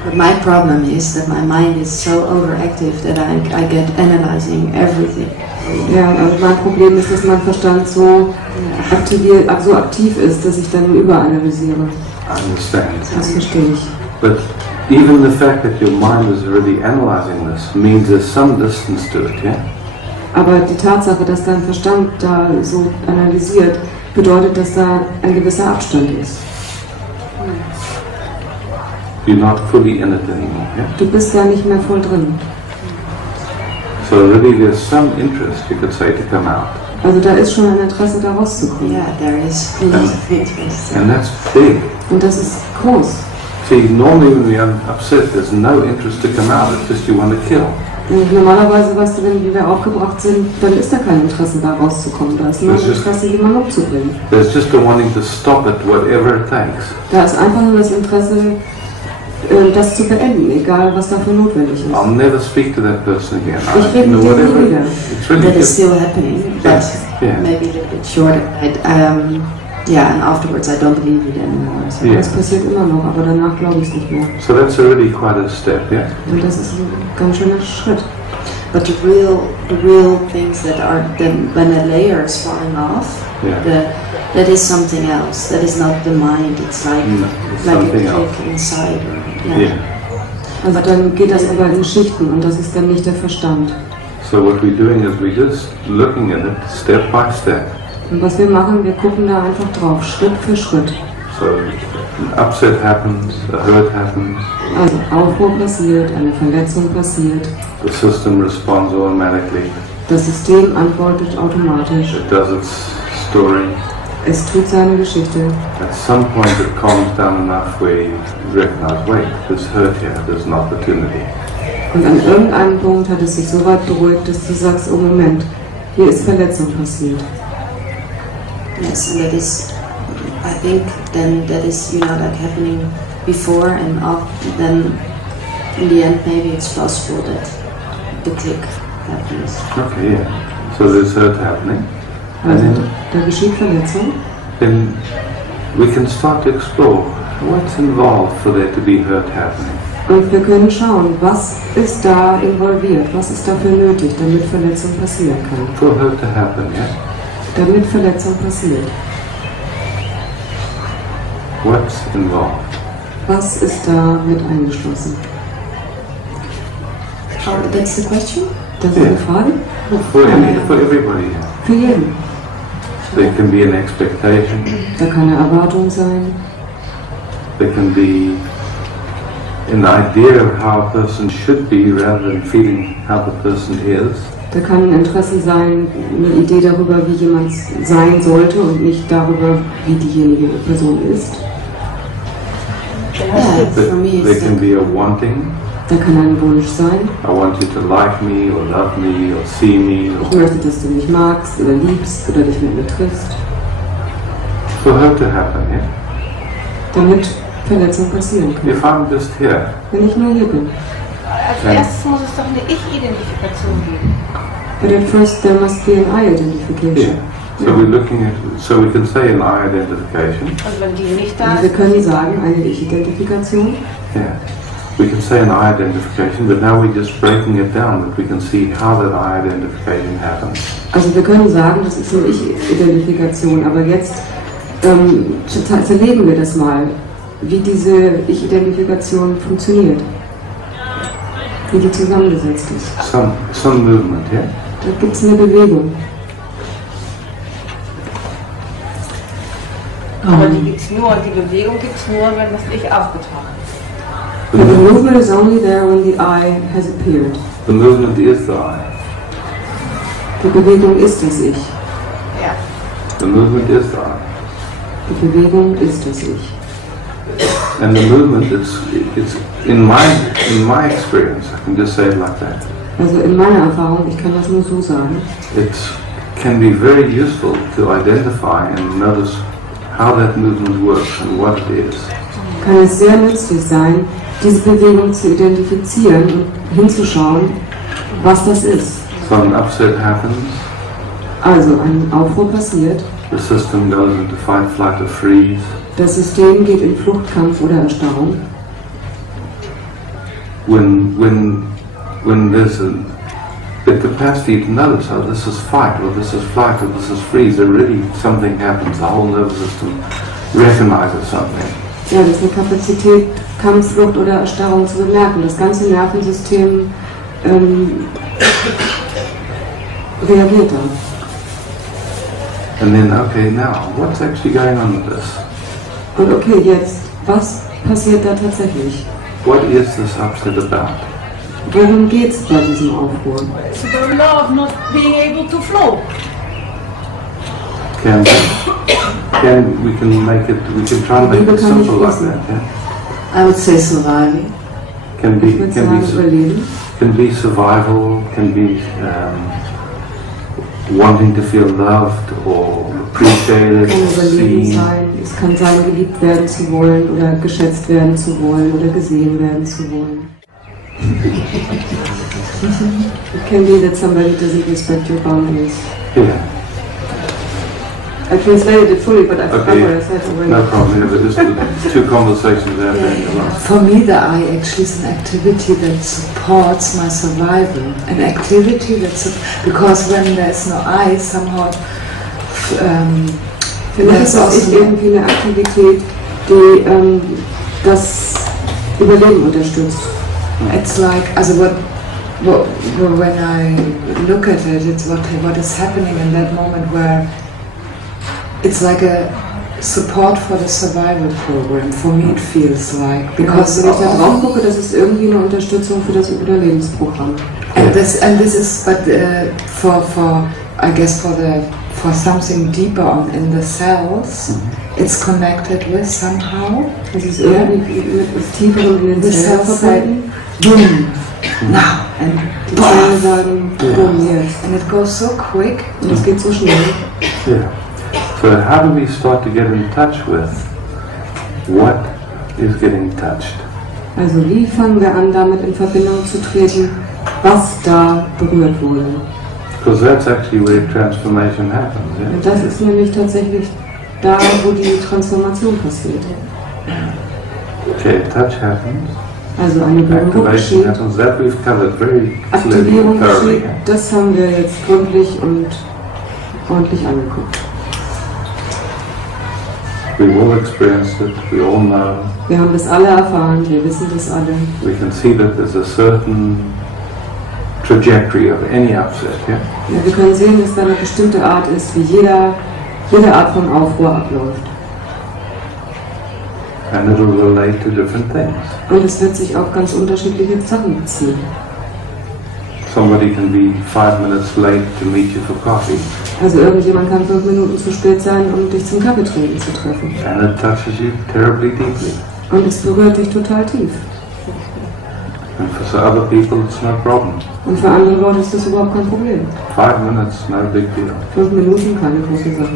But my problem is that my mind is so overactive that I get analyzing everything. Ja, also mein Problem ist, dass mein Verstand so aktiv ist, dass ich dann überanalysiere. I understand. Das verstehe ich. But even the fact that your mind is already analyzing this means there's some distance to it, yeah? Aber die Tatsache, dass dein Verstand da so analysiert, bedeutet, dass da ein gewisser Abstand ist. You're not fully in it anymore, yeah? Du bist da nicht mehr voll drin. So really there's some interest, you could say, to come out. Also da ist schon ein Interesse, da rauszukommen. Yeah, there is a lot of interest. And that's big. Und das ist groß. See, normally when we're upset, there's no interest to come out, it's just you want to kill. Und normalerweise, weißt du, wenn wir aufgebracht sind, dann ist da kein Interesse, da rauszukommen. Da ist nur ein Interesse, jemanden umzubringen. There's just a wanting to stop it, whatever it takes. Da ist einfach nur das Interesse, das zu beenden, egal was dafür notwendig ist. I'll never speak to that person again. Ich rede mit dir nie wieder. That is still happening, but maybe a little bit shorter. Yeah, and afterwards I don't believe it anymore. So das passiert immer noch, aber danach glaube ich es nicht mehr. So that's already quite a step, yeah? Und das ist ein ganz schöner Schritt. But the real things that are then when a layer is falling off, that is something else. That is not the mind. It's like a click inside. Also dann geht das aber in Schichten und das ist dann nicht der Verstand. So what we're doing is we're just looking at it step by step. Und was wir machen, wir gucken da einfach drauf, Schritt für Schritt. So an upset happens, a hurt happens. Also Aufruhr passiert, eine Verletzung passiert. The system responds automatically. Das System antwortet automatisch. It does its story. Es tut seine Geschichte. At some point it calms down enough where you recognize, wait, there's hurt here, there's an opportunity. Und an irgendeinem Punkt hat es sich so weit beruhigt, dass du sagst, oh Moment, hier ist Verletzung passiert. Yes, and that is, I think, then that is, like happening before and after, then in the end maybe it's possible that the click happens. Okay, yeah. So there's hurt happening. Also, da geschieht Verletzung. Then we can start to explore what's involved for there to be hurt happening. Und wir können schauen, was ist da involviert, was ist dafür nötig, damit Verletzung passieren kann. For hurt to happen, yeah? Damit Verletzung passiert. What's involved? Was ist da mit eingeschlossen? That's the question? Das ist eine Frage? For everybody. Für jeden. There can be an expectation. Da kann eine Erwartung sein. There can be an idea of how a person should be rather than feeling how the person is. Da kann ein Interesse sein, eine Idee darüber, wie jemand sein sollte und nicht darüber, wie diejenige Person ist. There can be a wanting. Da kann ein Wunsch sein. I want you to like me or love me or see me. Ich möchte, dass du mich magst oder liebst oder dich mit mir triffst. For her to happen, yeah? Damit Verletzung passieren kann. If I'm just here. Wenn ich nur hier bin. Als erstes muss es doch eine Ich-Identifikation geben. But at first there must be an I-Identification. Yeah. So we're looking at, so we can say an I-Identification. Also wenn die nicht da ist. Wir können sagen, eine Ich-Identifikation. Yeah. We can say an I-Identification, but now we're just breaking it down that we can see how that I-Identification happens. Also wir können sagen, das ist eine Ich-Identifikation, aber jetzt zerlegen wir das mal, wie diese Ich-Identifikation funktioniert. Wie die zusammengesetzt ist. Some movement, yeah? Da gibt es eine Bewegung. Aber die gibt's nur, die Bewegung gibt es nur, wenn das Ich aufgetaucht ist. But the movement is only there when the I has appeared. The movement is the I. Die Bewegung ist das Ich. Ja. The movement is the I. Die Bewegung ist das Ich. And the movement, it's in my experience, I can just say it like that. Also in meiner Erfahrung, ich kann das nur so sagen. It can be very useful to identify and notice how that movement works and what it is. kann es sehr nützlich sein, diese Bewegung zu identifizieren und hinzuschauen, was das ist. So an upset happens. Also ein Aufruhr passiert. The system goes into fight, flight or freeze. Das System geht in Flucht, Kampf oder Erstarrung. When there's the capacity to notice, oh, this is fight, or this is flight, or this is freeze, there really something happens. The whole nervous system recognizes something. Ja, das ist eine Kapazität, Kampf, Flucht oder Erstarrung zu bemerken. Das ganze Nervensystem reagiert da. And then, okay, now, what's actually going on with this? Und okay, jetzt, was passiert da tatsächlich? What is this upset about? Worum geht's bei diesem Aufruhr? It's the law of not being able to flow. We can make it, we can try to make it simple like that, yeah? I would say surviving. Can be survival, can be wanting to feel loved or appreciated, seen. Es kann sein, geliebt werden zu wollen oder geschätzt werden zu wollen oder gesehen werden zu wollen. It can be that somebody doesn't respect your boundaries. Yeah. I translated it fully, but I forgot what I said already. No problem, yeah, but there's two conversations there. Yeah. For me, the I actually is an activity that supports my survival. An activity because when there's no I, somehow für mich ist das irgendwie eine Aktivität, die das Überleben unterstützt. It's like, when I look at it, it's what is happening in that moment where it's like a support for the survival program. For me it feels like. Because wenn ich da drauf gucke, das ist irgendwie eine Unterstützung für das Überlebensprogramm. And this is, but I guess for something deeper in the cells, it's connected with somehow. Es ist irgendwie mit etwas Tieferem in den Zellen verbunden. Boom! Now! And die Zellen sagen, boom, jetzt. And it goes so quick. Und es geht so schnell. Yeah. So how do we start to get in touch with what is getting touched? Also wie fangen wir an, damit in Verbindung zu treten, was da berührt wurde? Because that's actually where transformation happens. Yeah? Und das ist nämlich tatsächlich da, wo die Transformation passiert. Okay, touch happens. Also eine Berührung geschieht. Aktivierung geschieht. Das haben wir jetzt gründlich und ordentlich angeguckt. We've all experienced it, we all know. Wir haben das alle erfahren, wir wissen das alle. We can see that there's a certain trajectory of any upset, yeah? Ja, wir können sehen, dass da eine bestimmte Art ist, wie jede Art von Aufruhr abläuft. And it will relate to different things. Und es wird sich auf ganz unterschiedliche Sachen beziehen. Somebody can be 5 minutes late to meet you for coffee. Also irgendjemand kann 5 Minuten zu spät sein, um dich zum Kaffee trinken zu treffen. And it touches you terribly deeply. Und es berührt dich total tief. And for other people it's no problem. Und für andere Leute ist das überhaupt kein Problem. 5 minutes, no big deal. 5 Minuten, keine große Sache.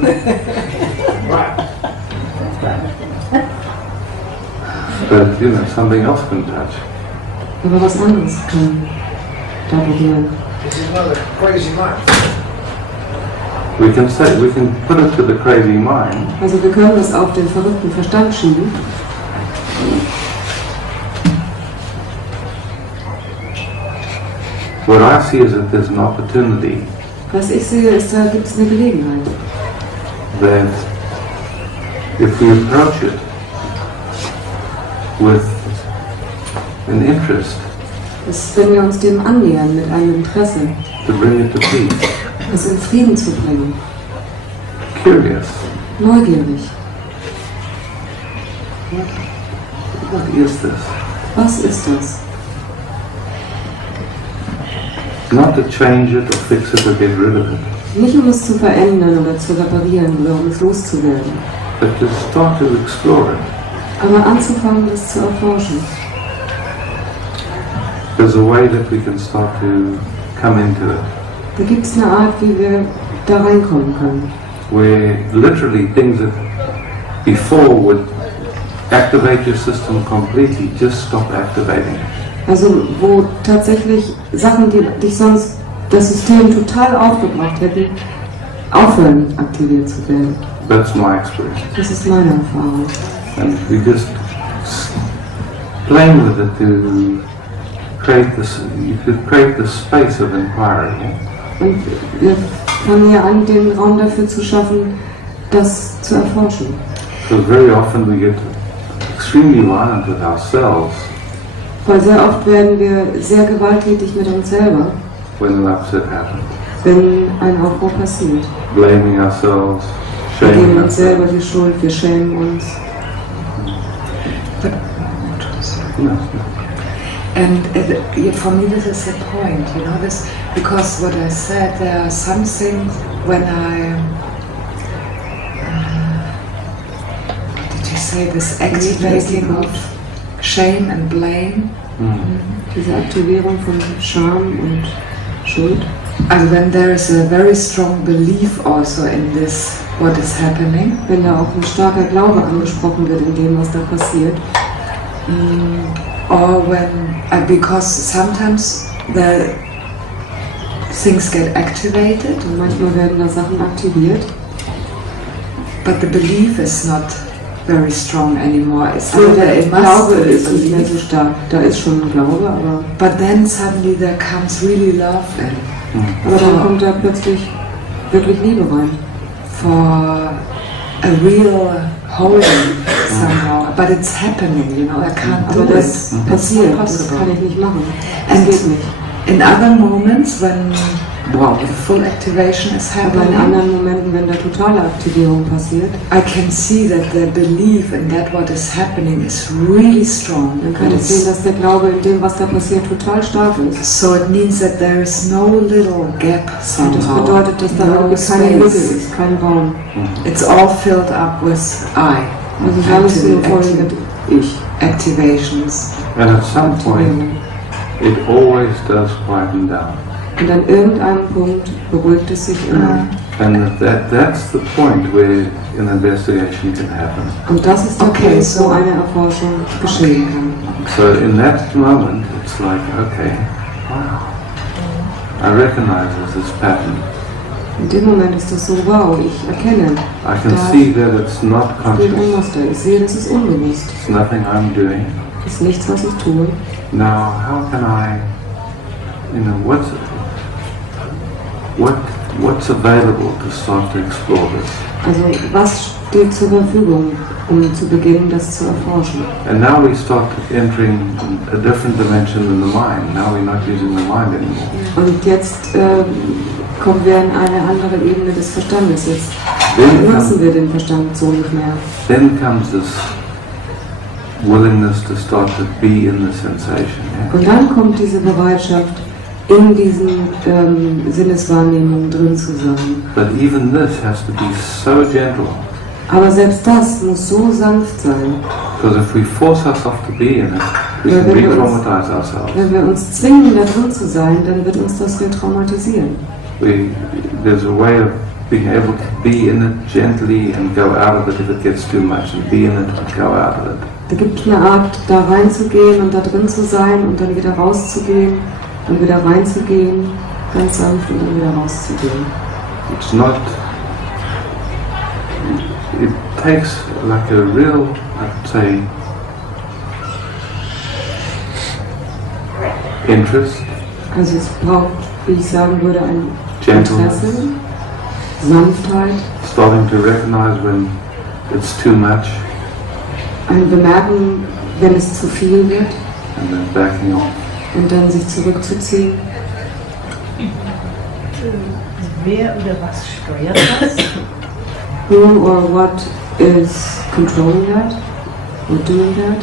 But, you know, something else can touch. Aber was anderes kann da berühren. This is another crazy mind. We can put it to the crazy mind. Also wir können das auf den verrückten Verstand schieben. What I see is that there's an opportunity. Was ich sehe, ist, da gibt es eine Gelegenheit. That if we approach it with an interest, dass wenn wir uns dem annähern mit einem Interesse, to bring it to peace, es in Frieden zu bringen, curious, neugierig. What is this? Was ist das? Not to change it or fix it or get rid of it. Nicht um es zu verändern oder zu reparieren oder um es loszuwerden. But to start to explore it. Aber anzufangen, es zu erforschen. There's a way that we can start to come into it. Da gibt es eine Art, wie wir da reinkommen können. Where literally things that before would activate your system completely, just stop activating it. Also wo tatsächlich Sachen, die dich sonst das System total aufgebracht hätten, aufhören aktiviert zu werden. That's my experience. Das ist meine Erfahrung. And we just playing with it to create this, you could create this space of inquiry. Und wir fangen ja an, den Raum dafür zu schaffen, das zu erforschen. Because very often we get extremely violent with ourselves. Weil sehr oft werden wir sehr gewalttätig mit uns selber, when an upset happens. Wenn ein Aufruhr passiert. Blaming ourselves, Wir shaming geben uns selber ourselves. die Schuld, wir schämen uns. And for me this is the point, you know, this, because what I said, there are some things when I, what did you say, this activating of shame and blame. Diese Aktivierung von Scham und Schuld. And when there is a very strong belief also in this, what is happening. Wenn da auch ein starker Glaube angesprochen wird in dem, was da passiert. Or when, because sometimes the things get activated. Und manchmal werden da Sachen aktiviert. But the belief is not very strong anymore. It's Also still der it Glaube must ist nicht mehr so stark. Da ist schon ein Glaube, aber... But then suddenly there comes really love in. Aber dann kommt da plötzlich wirklich Liebe rein. For a real holding somehow. But it's happening, you know, I can't do Aber das it. passiert, It's das impossible. kann ich nicht machen. Das And geht nicht. in other moments when the full activation is Aber in happening, anderen Momenten, wenn da totale Aktivierung passiert, I can see that the belief in that what is happening is really strong. dann kann ich sehen, dass der Glaube in dem, was da passiert, total stark ist. So it means that there is no little gap Und das somehow. bedeutet, dass da no irgendwie keine Lücke space. ist, kein Raum. It's all filled up with I. Also ist alles so voll mit Ich. Activations. And at some point, it always does quieten down. Und an irgendeinem Punkt beruhigt es sich immer. And that's the point where an investigation can happen. Und das ist der Punkt, wo eine Erforschung geschehen kann. So in that moment, it's like, okay, wow, I recognize this pattern. In dem Moment ist das so, wow, ich erkenne. I can see that it's not Steht ein conscious. Muster. Ich sehe, das ist unbewusst. It's nothing I'm doing. Das ist nichts, was ich tue. Now, how can I, what's available to start to explore this? Also was steht zur Verfügung, um zu beginnen, das zu erforschen? And now we start entering a different dimension in the mind. Now we're not using the mind anymore. Und jetzt kommen wir in eine andere Ebene des Verstandes. Jetzt Then nutzen wir den Verstand so nicht mehr. Then comes this willingness to start to be in the sensation. Yeah? Und dann kommt diese Bereitschaft, in diesen Sinneswahrnehmungen drin zu sein. But even this has to be so gentle. Aber selbst das muss so sanft sein. Because if we force ourselves to be in it, we can re-traumatize ourselves. Wenn wir uns zwingen, da drin zu sein, dann wird uns das retraumatisieren. There's a way of being able to be in it gently and go out of it if it gets too much, and be in it and go out of it. Da gibt es eine Art, da reinzugehen und da drin zu sein und dann wieder rauszugehen und wieder reinzugehen, ganz sanft und dann wieder rauszugehen. It's not, it takes like a real, I'd say, interest, Also es braucht, wie ich sagen würde, ein gentleness, Interesse, Sanftheit, starting to recognize when it's too much, ein Bemerken, wenn es zu viel wird and then backing off. und dann sich zurückzuziehen. Wer oder was steuert das? Who or what is controlling that or doing that?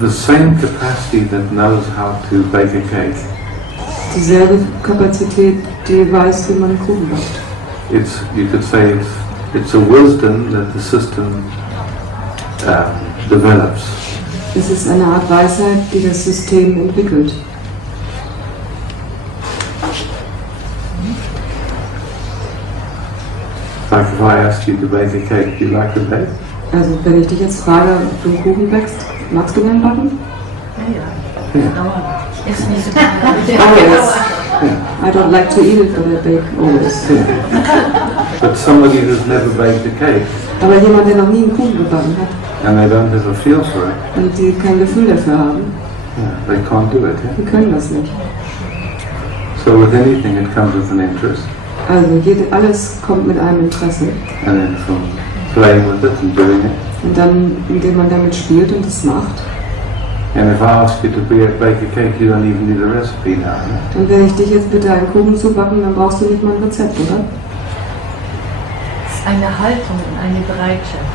The same capacity that knows how to bake a cake. Dieselbe Kapazität, die weiß, wie man einen Kuchen backt. You could say it's a wisdom that the system develops. Es ist eine Art Weisheit, die das System entwickelt. like if I asked you to bake a cake, do you like to bake? Also wenn ich dich jetzt frage, ob du einen Kuchen backst, magst du gern backen? Ja. Ist nicht so gut. Always. I don't like to eat it, but I bake always. But somebody who's never baked a cake, Aber jemand, der noch nie einen Kuchen gebacken hat and they don't have a feel for it, und die kein Gefühl dafür haben, they can't do it. die können das nicht. So with anything, it comes with an interest, Also alles kommt mit einem Interesse. and then from playing with it and doing it. Und dann, indem man damit spielt und es macht. And if I ask you to bake a cake, you don't even need a recipe now. Und wenn ich dich jetzt bitte einen Kuchen zubacken, dann brauchst du nicht mal ein Rezept, oder? Es ist eine Haltung und eine Bereitschaft.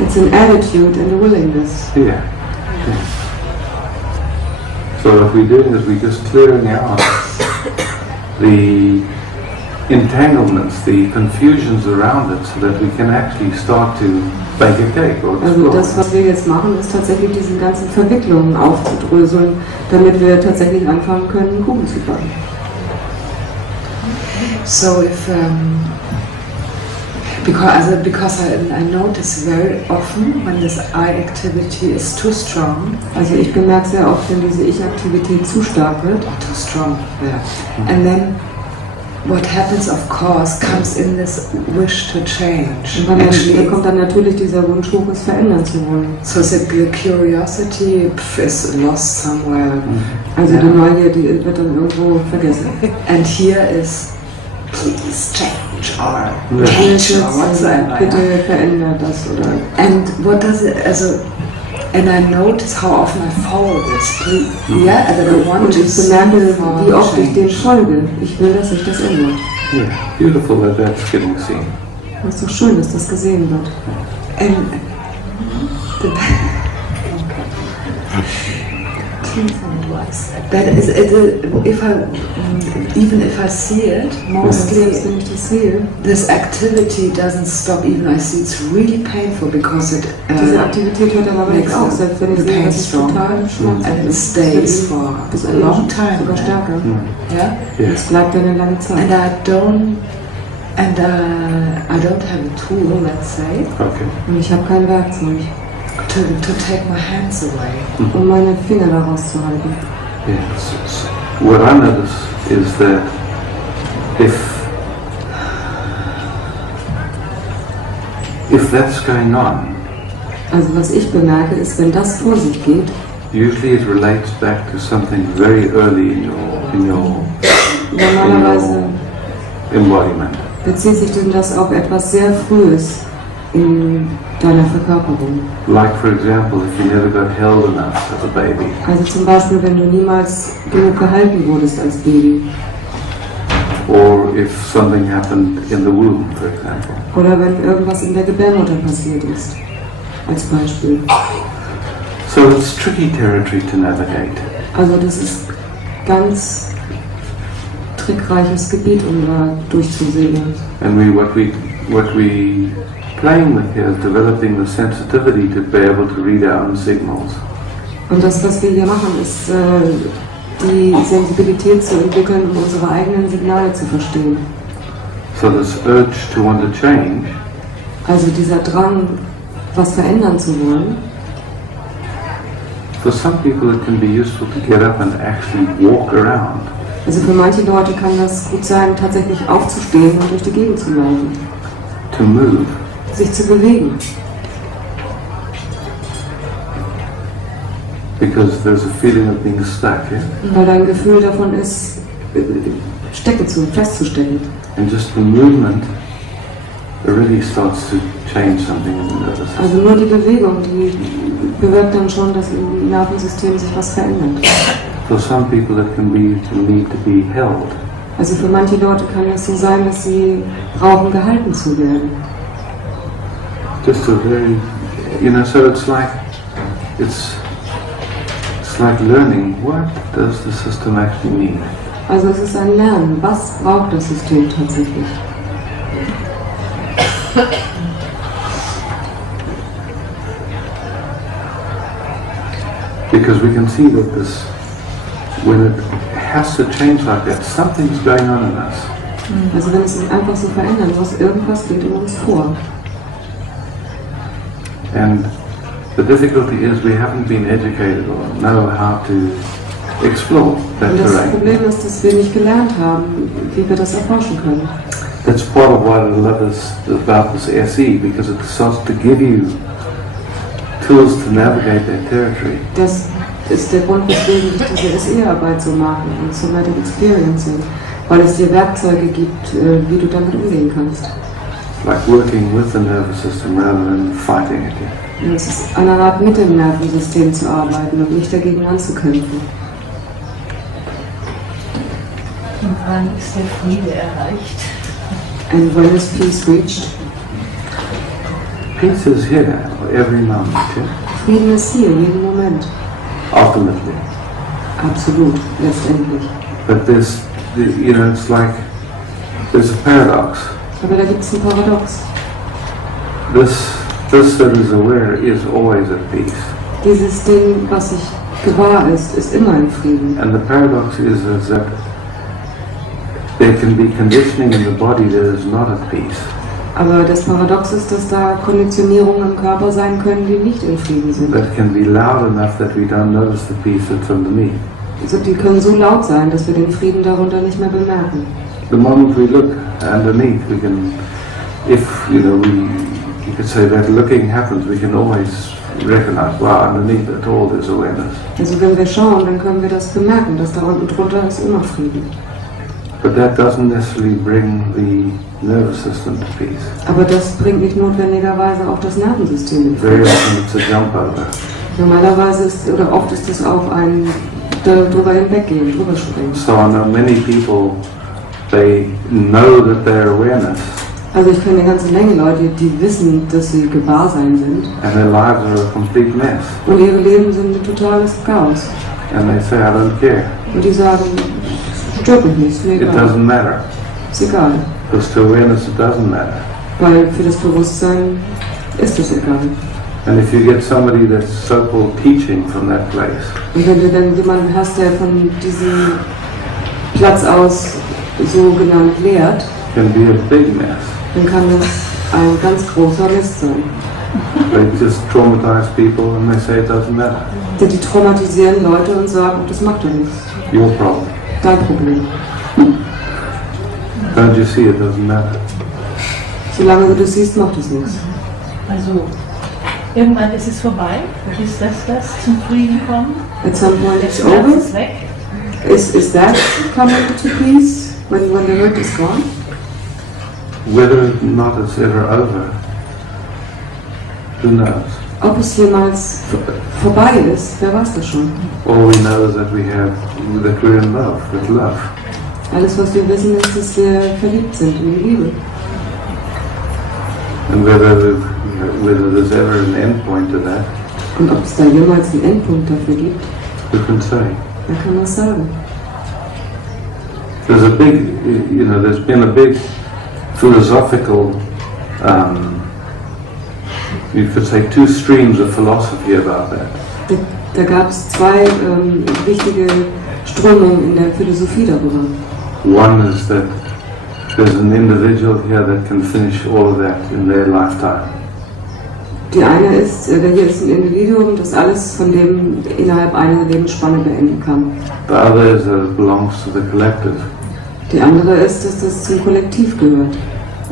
It's an attitude and a willingness. Yeah. So what we're doing is we're just clearing out the entanglements, the confusions around it, so that we can actually start to bake a cake or Also das, was wir jetzt machen, ist tatsächlich diese ganzen Verwicklungen aufzudröseln, damit wir tatsächlich anfangen können, einen Kuchen zu backen. So if because I notice very often when this I activity is too strong. Also ich bemerke sehr oft, wenn diese Ich-Aktivität zu stark wird. Too strong, yeah. And then what happens, of course, comes in this wish to change. Und dann kommt dann natürlich dieser Wunsch hoch, es verändern zu wollen. So the curiosity is lost somewhere. Also die Neugier, die wird dann irgendwo vergessen. And here is please change or change or what's that? Bitte verändert das oder. And what does it? And I notice how often I follow this. Yeah, and I want Und ich bemerke, wie oft ich dem folge. Ich will, dass sich das ändert. Yeah, beautiful that that's getting seen. Es ist doch schön, dass das gesehen wird. And that is even if I see it, mostly this activity doesn't stop. Even I see it's really painful because it diese Aktivität hört dann aber nicht auf, selbst wenn ich sehe, dass es total schmerzhaft and it ist. stays for a long time. Sogar stärker. Yeah. Es bleibt eine lange Zeit. And I don't have a tool, let's say. Okay. Und ich habe kein Werkzeug. To take my hands away. Um meine Finger da rauszuhalten. Yes. What I notice is that if that's going on, also was ich bemerke ist, wenn das vor sich geht, usually it relates back to something very early in your embodiment. Bezieht sich denn das auf etwas sehr Frühes in deiner Verkörperung? Like for example, if you never got held enough as a baby. Also zum Beispiel, wenn du niemals genug gehalten wurdest als Baby. Or if something happened in the womb, for example. Oder wenn irgendwas in der Gebärmutter passiert ist, als Beispiel. So it's tricky territory to navigate. Also das ist ganz trickreiches Gebiet, um da durchzusegeln. And what we playing with here is developing the sensitivity to be able to read our own signals. Und das, was wir hier machen, ist die Sensibilität zu entwickeln, um unsere eigenen Signale zu verstehen. So this urge to want to change. Also dieser Drang, was verändern zu wollen. For some people it can be useful to get up and actually walk around. Also für manche Leute kann das gut sein, tatsächlich aufzustehen und durch die Gegend zu laufen. To move. Sich zu bewegen. Because there's a feeling of being stuck, yeah? Weil da ein Gefühl davon ist, festzustecken. And just the movement already starts to change something in the nervous system. Also nur die Bewegung, die bewirkt dann schon, dass im Nervensystem sich was verändert. For some people it can be the need to be held. Also für manche Leute kann es so sein, dass sie brauchen, gehalten zu werden. Just a very, so it's like learning, what does the system actually need? Also es ist ein Lernen, was braucht das System tatsächlich? Because we can see that when it has to change like that, something's going on in us. Also wenn es sich einfach so verändern muss, irgendwas geht in uns vor. And the difficulty is we haven't been educated or know how to explore that Und das terrain. Problem ist, dass wir nicht gelernt haben, wie wir das erforschen können. That's part of what I love about this SE, because it starts to give you tools to navigate that territory. Das ist der Grund, weswegen ich diese SE-Arbeit so mag und Somatic Experiencing, weil es dir Werkzeuge gibt, wie du damit umgehen kannst. Like working with the nervous system rather than fighting it. Und es ist eine Art, mit dem Nervensystem zu arbeiten und nicht dagegen anzukämpfen. Und wann ist der Friede erreicht? And when is peace reached? Peace is here every moment, yeah? Frieden ist hier, jeden Moment. Ultimately. Absolut, letztendlich. But there's, you know, it's like, there's a paradox. Aber da gibt es ein Paradox. This that is aware is always at peace. Dieses Ding, was sich gewahr ist immer in Frieden. And the paradox is that there can be conditioning in the body that is not at peace. Aber das Paradox ist, dass da Konditionierungen im Körper sein können, die nicht in Frieden sind. That can be loud enough that we don't notice the peace that's underneath. Also die können so laut sein, dass wir den Frieden darunter nicht mehr bemerken. The moment we look underneath, we can, if you know, you could say that looking happens, we can always recognize, wow, underneath it all there's awareness. Also wenn wir schauen, dann können wir das bemerken, dass da unten drunter ist immer Frieden. But that doesn't necessarily bring the nervous system to peace. Aber das bringt nicht notwendigerweise auch das Nervensystem in Very Frieden. often it's a jump over. Normalerweise ist, oder oft ist es auch ein drüber hinweggehen, drüber springen. So I know many people, they know that they're awareness. Also ich kenne eine ganze Menge Leute, die wissen, dass sie Gewahrsein sind. And their lives are a complete mess. Und ihre Leben sind ein totales Chaos. And they say, I don't care. Und die sagen, stört mich nicht, ist mir It egal. doesn't matter. Ist egal. Because to awareness it doesn't matter. Weil für das Bewusstsein ist es egal. And if you get somebody that's so-called teaching from that place, Und wenn du dann jemanden hast, der von diesem Platz aus so genannt lehrt, can be a big mess. dann kann das ein ganz großer Mist sein. They just traumatize people and they say it doesn't matter. Die traumatisieren Leute und sagen, das macht doch nichts. Your problem. Dein Problem. Don't you see it doesn't matter? Solange du das siehst, macht es nichts. Also, irgendwann ist es vorbei. Ist das zum Frieden kommen? At some point Der it's Schmerz over. ist weg. Is that coming to peace when the hurt is gone? Whether or not it's ever over, who knows? Ob es jemals vorbei ist, wer weiß das schon. All we know is that we're in love, with love. Alles, was wir wissen, ist, dass wir verliebt sind in die Liebe. And whether there's ever an end point to that, Und ob es da jemals einen Endpunkt dafür gibt, who can say? wer kann das sagen? There's been a big philosophical, you could say, two streams of philosophy about that. Da gab es zwei wichtige Strömungen in der Philosophie darüber. One is that there's an individual here that can finish all of that in their lifetime. Die eine ist, hier ist ein Individuum, das alles von dem innerhalb einer Lebensspanne beenden kann. The other is that it belongs to the collective. Die andere ist, dass das zum Kollektiv gehört.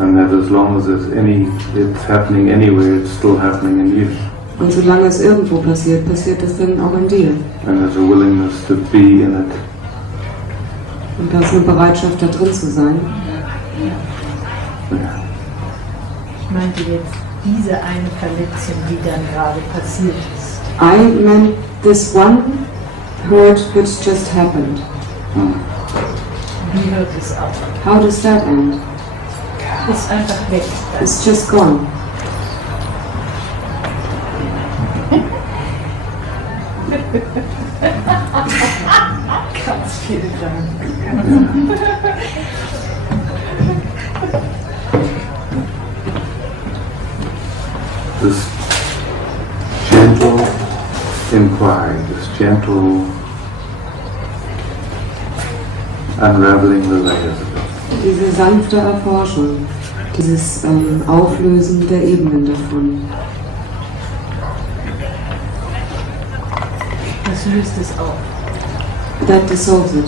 And that as long as it's happening anywhere, it's still happening in you. Und solange es irgendwo passiert, passiert es dann auch in dir. And there's a willingness to be in it. Und da ist eine Bereitschaft, da drin zu sein. Ich meinte jetzt diese eine Verletzung, die dann gerade passiert ist. I meant this one hurt which just happened. Wie hört es auf? How does that end? Ist einfach weg. It's just gone. Ganz vielen Dank. This gentle inquiry, this gentle unraveling the layers of it. diese sanfte Erforschung, dieses Auflösen der Ebenen davon. Das löst es auf. That dissolves it.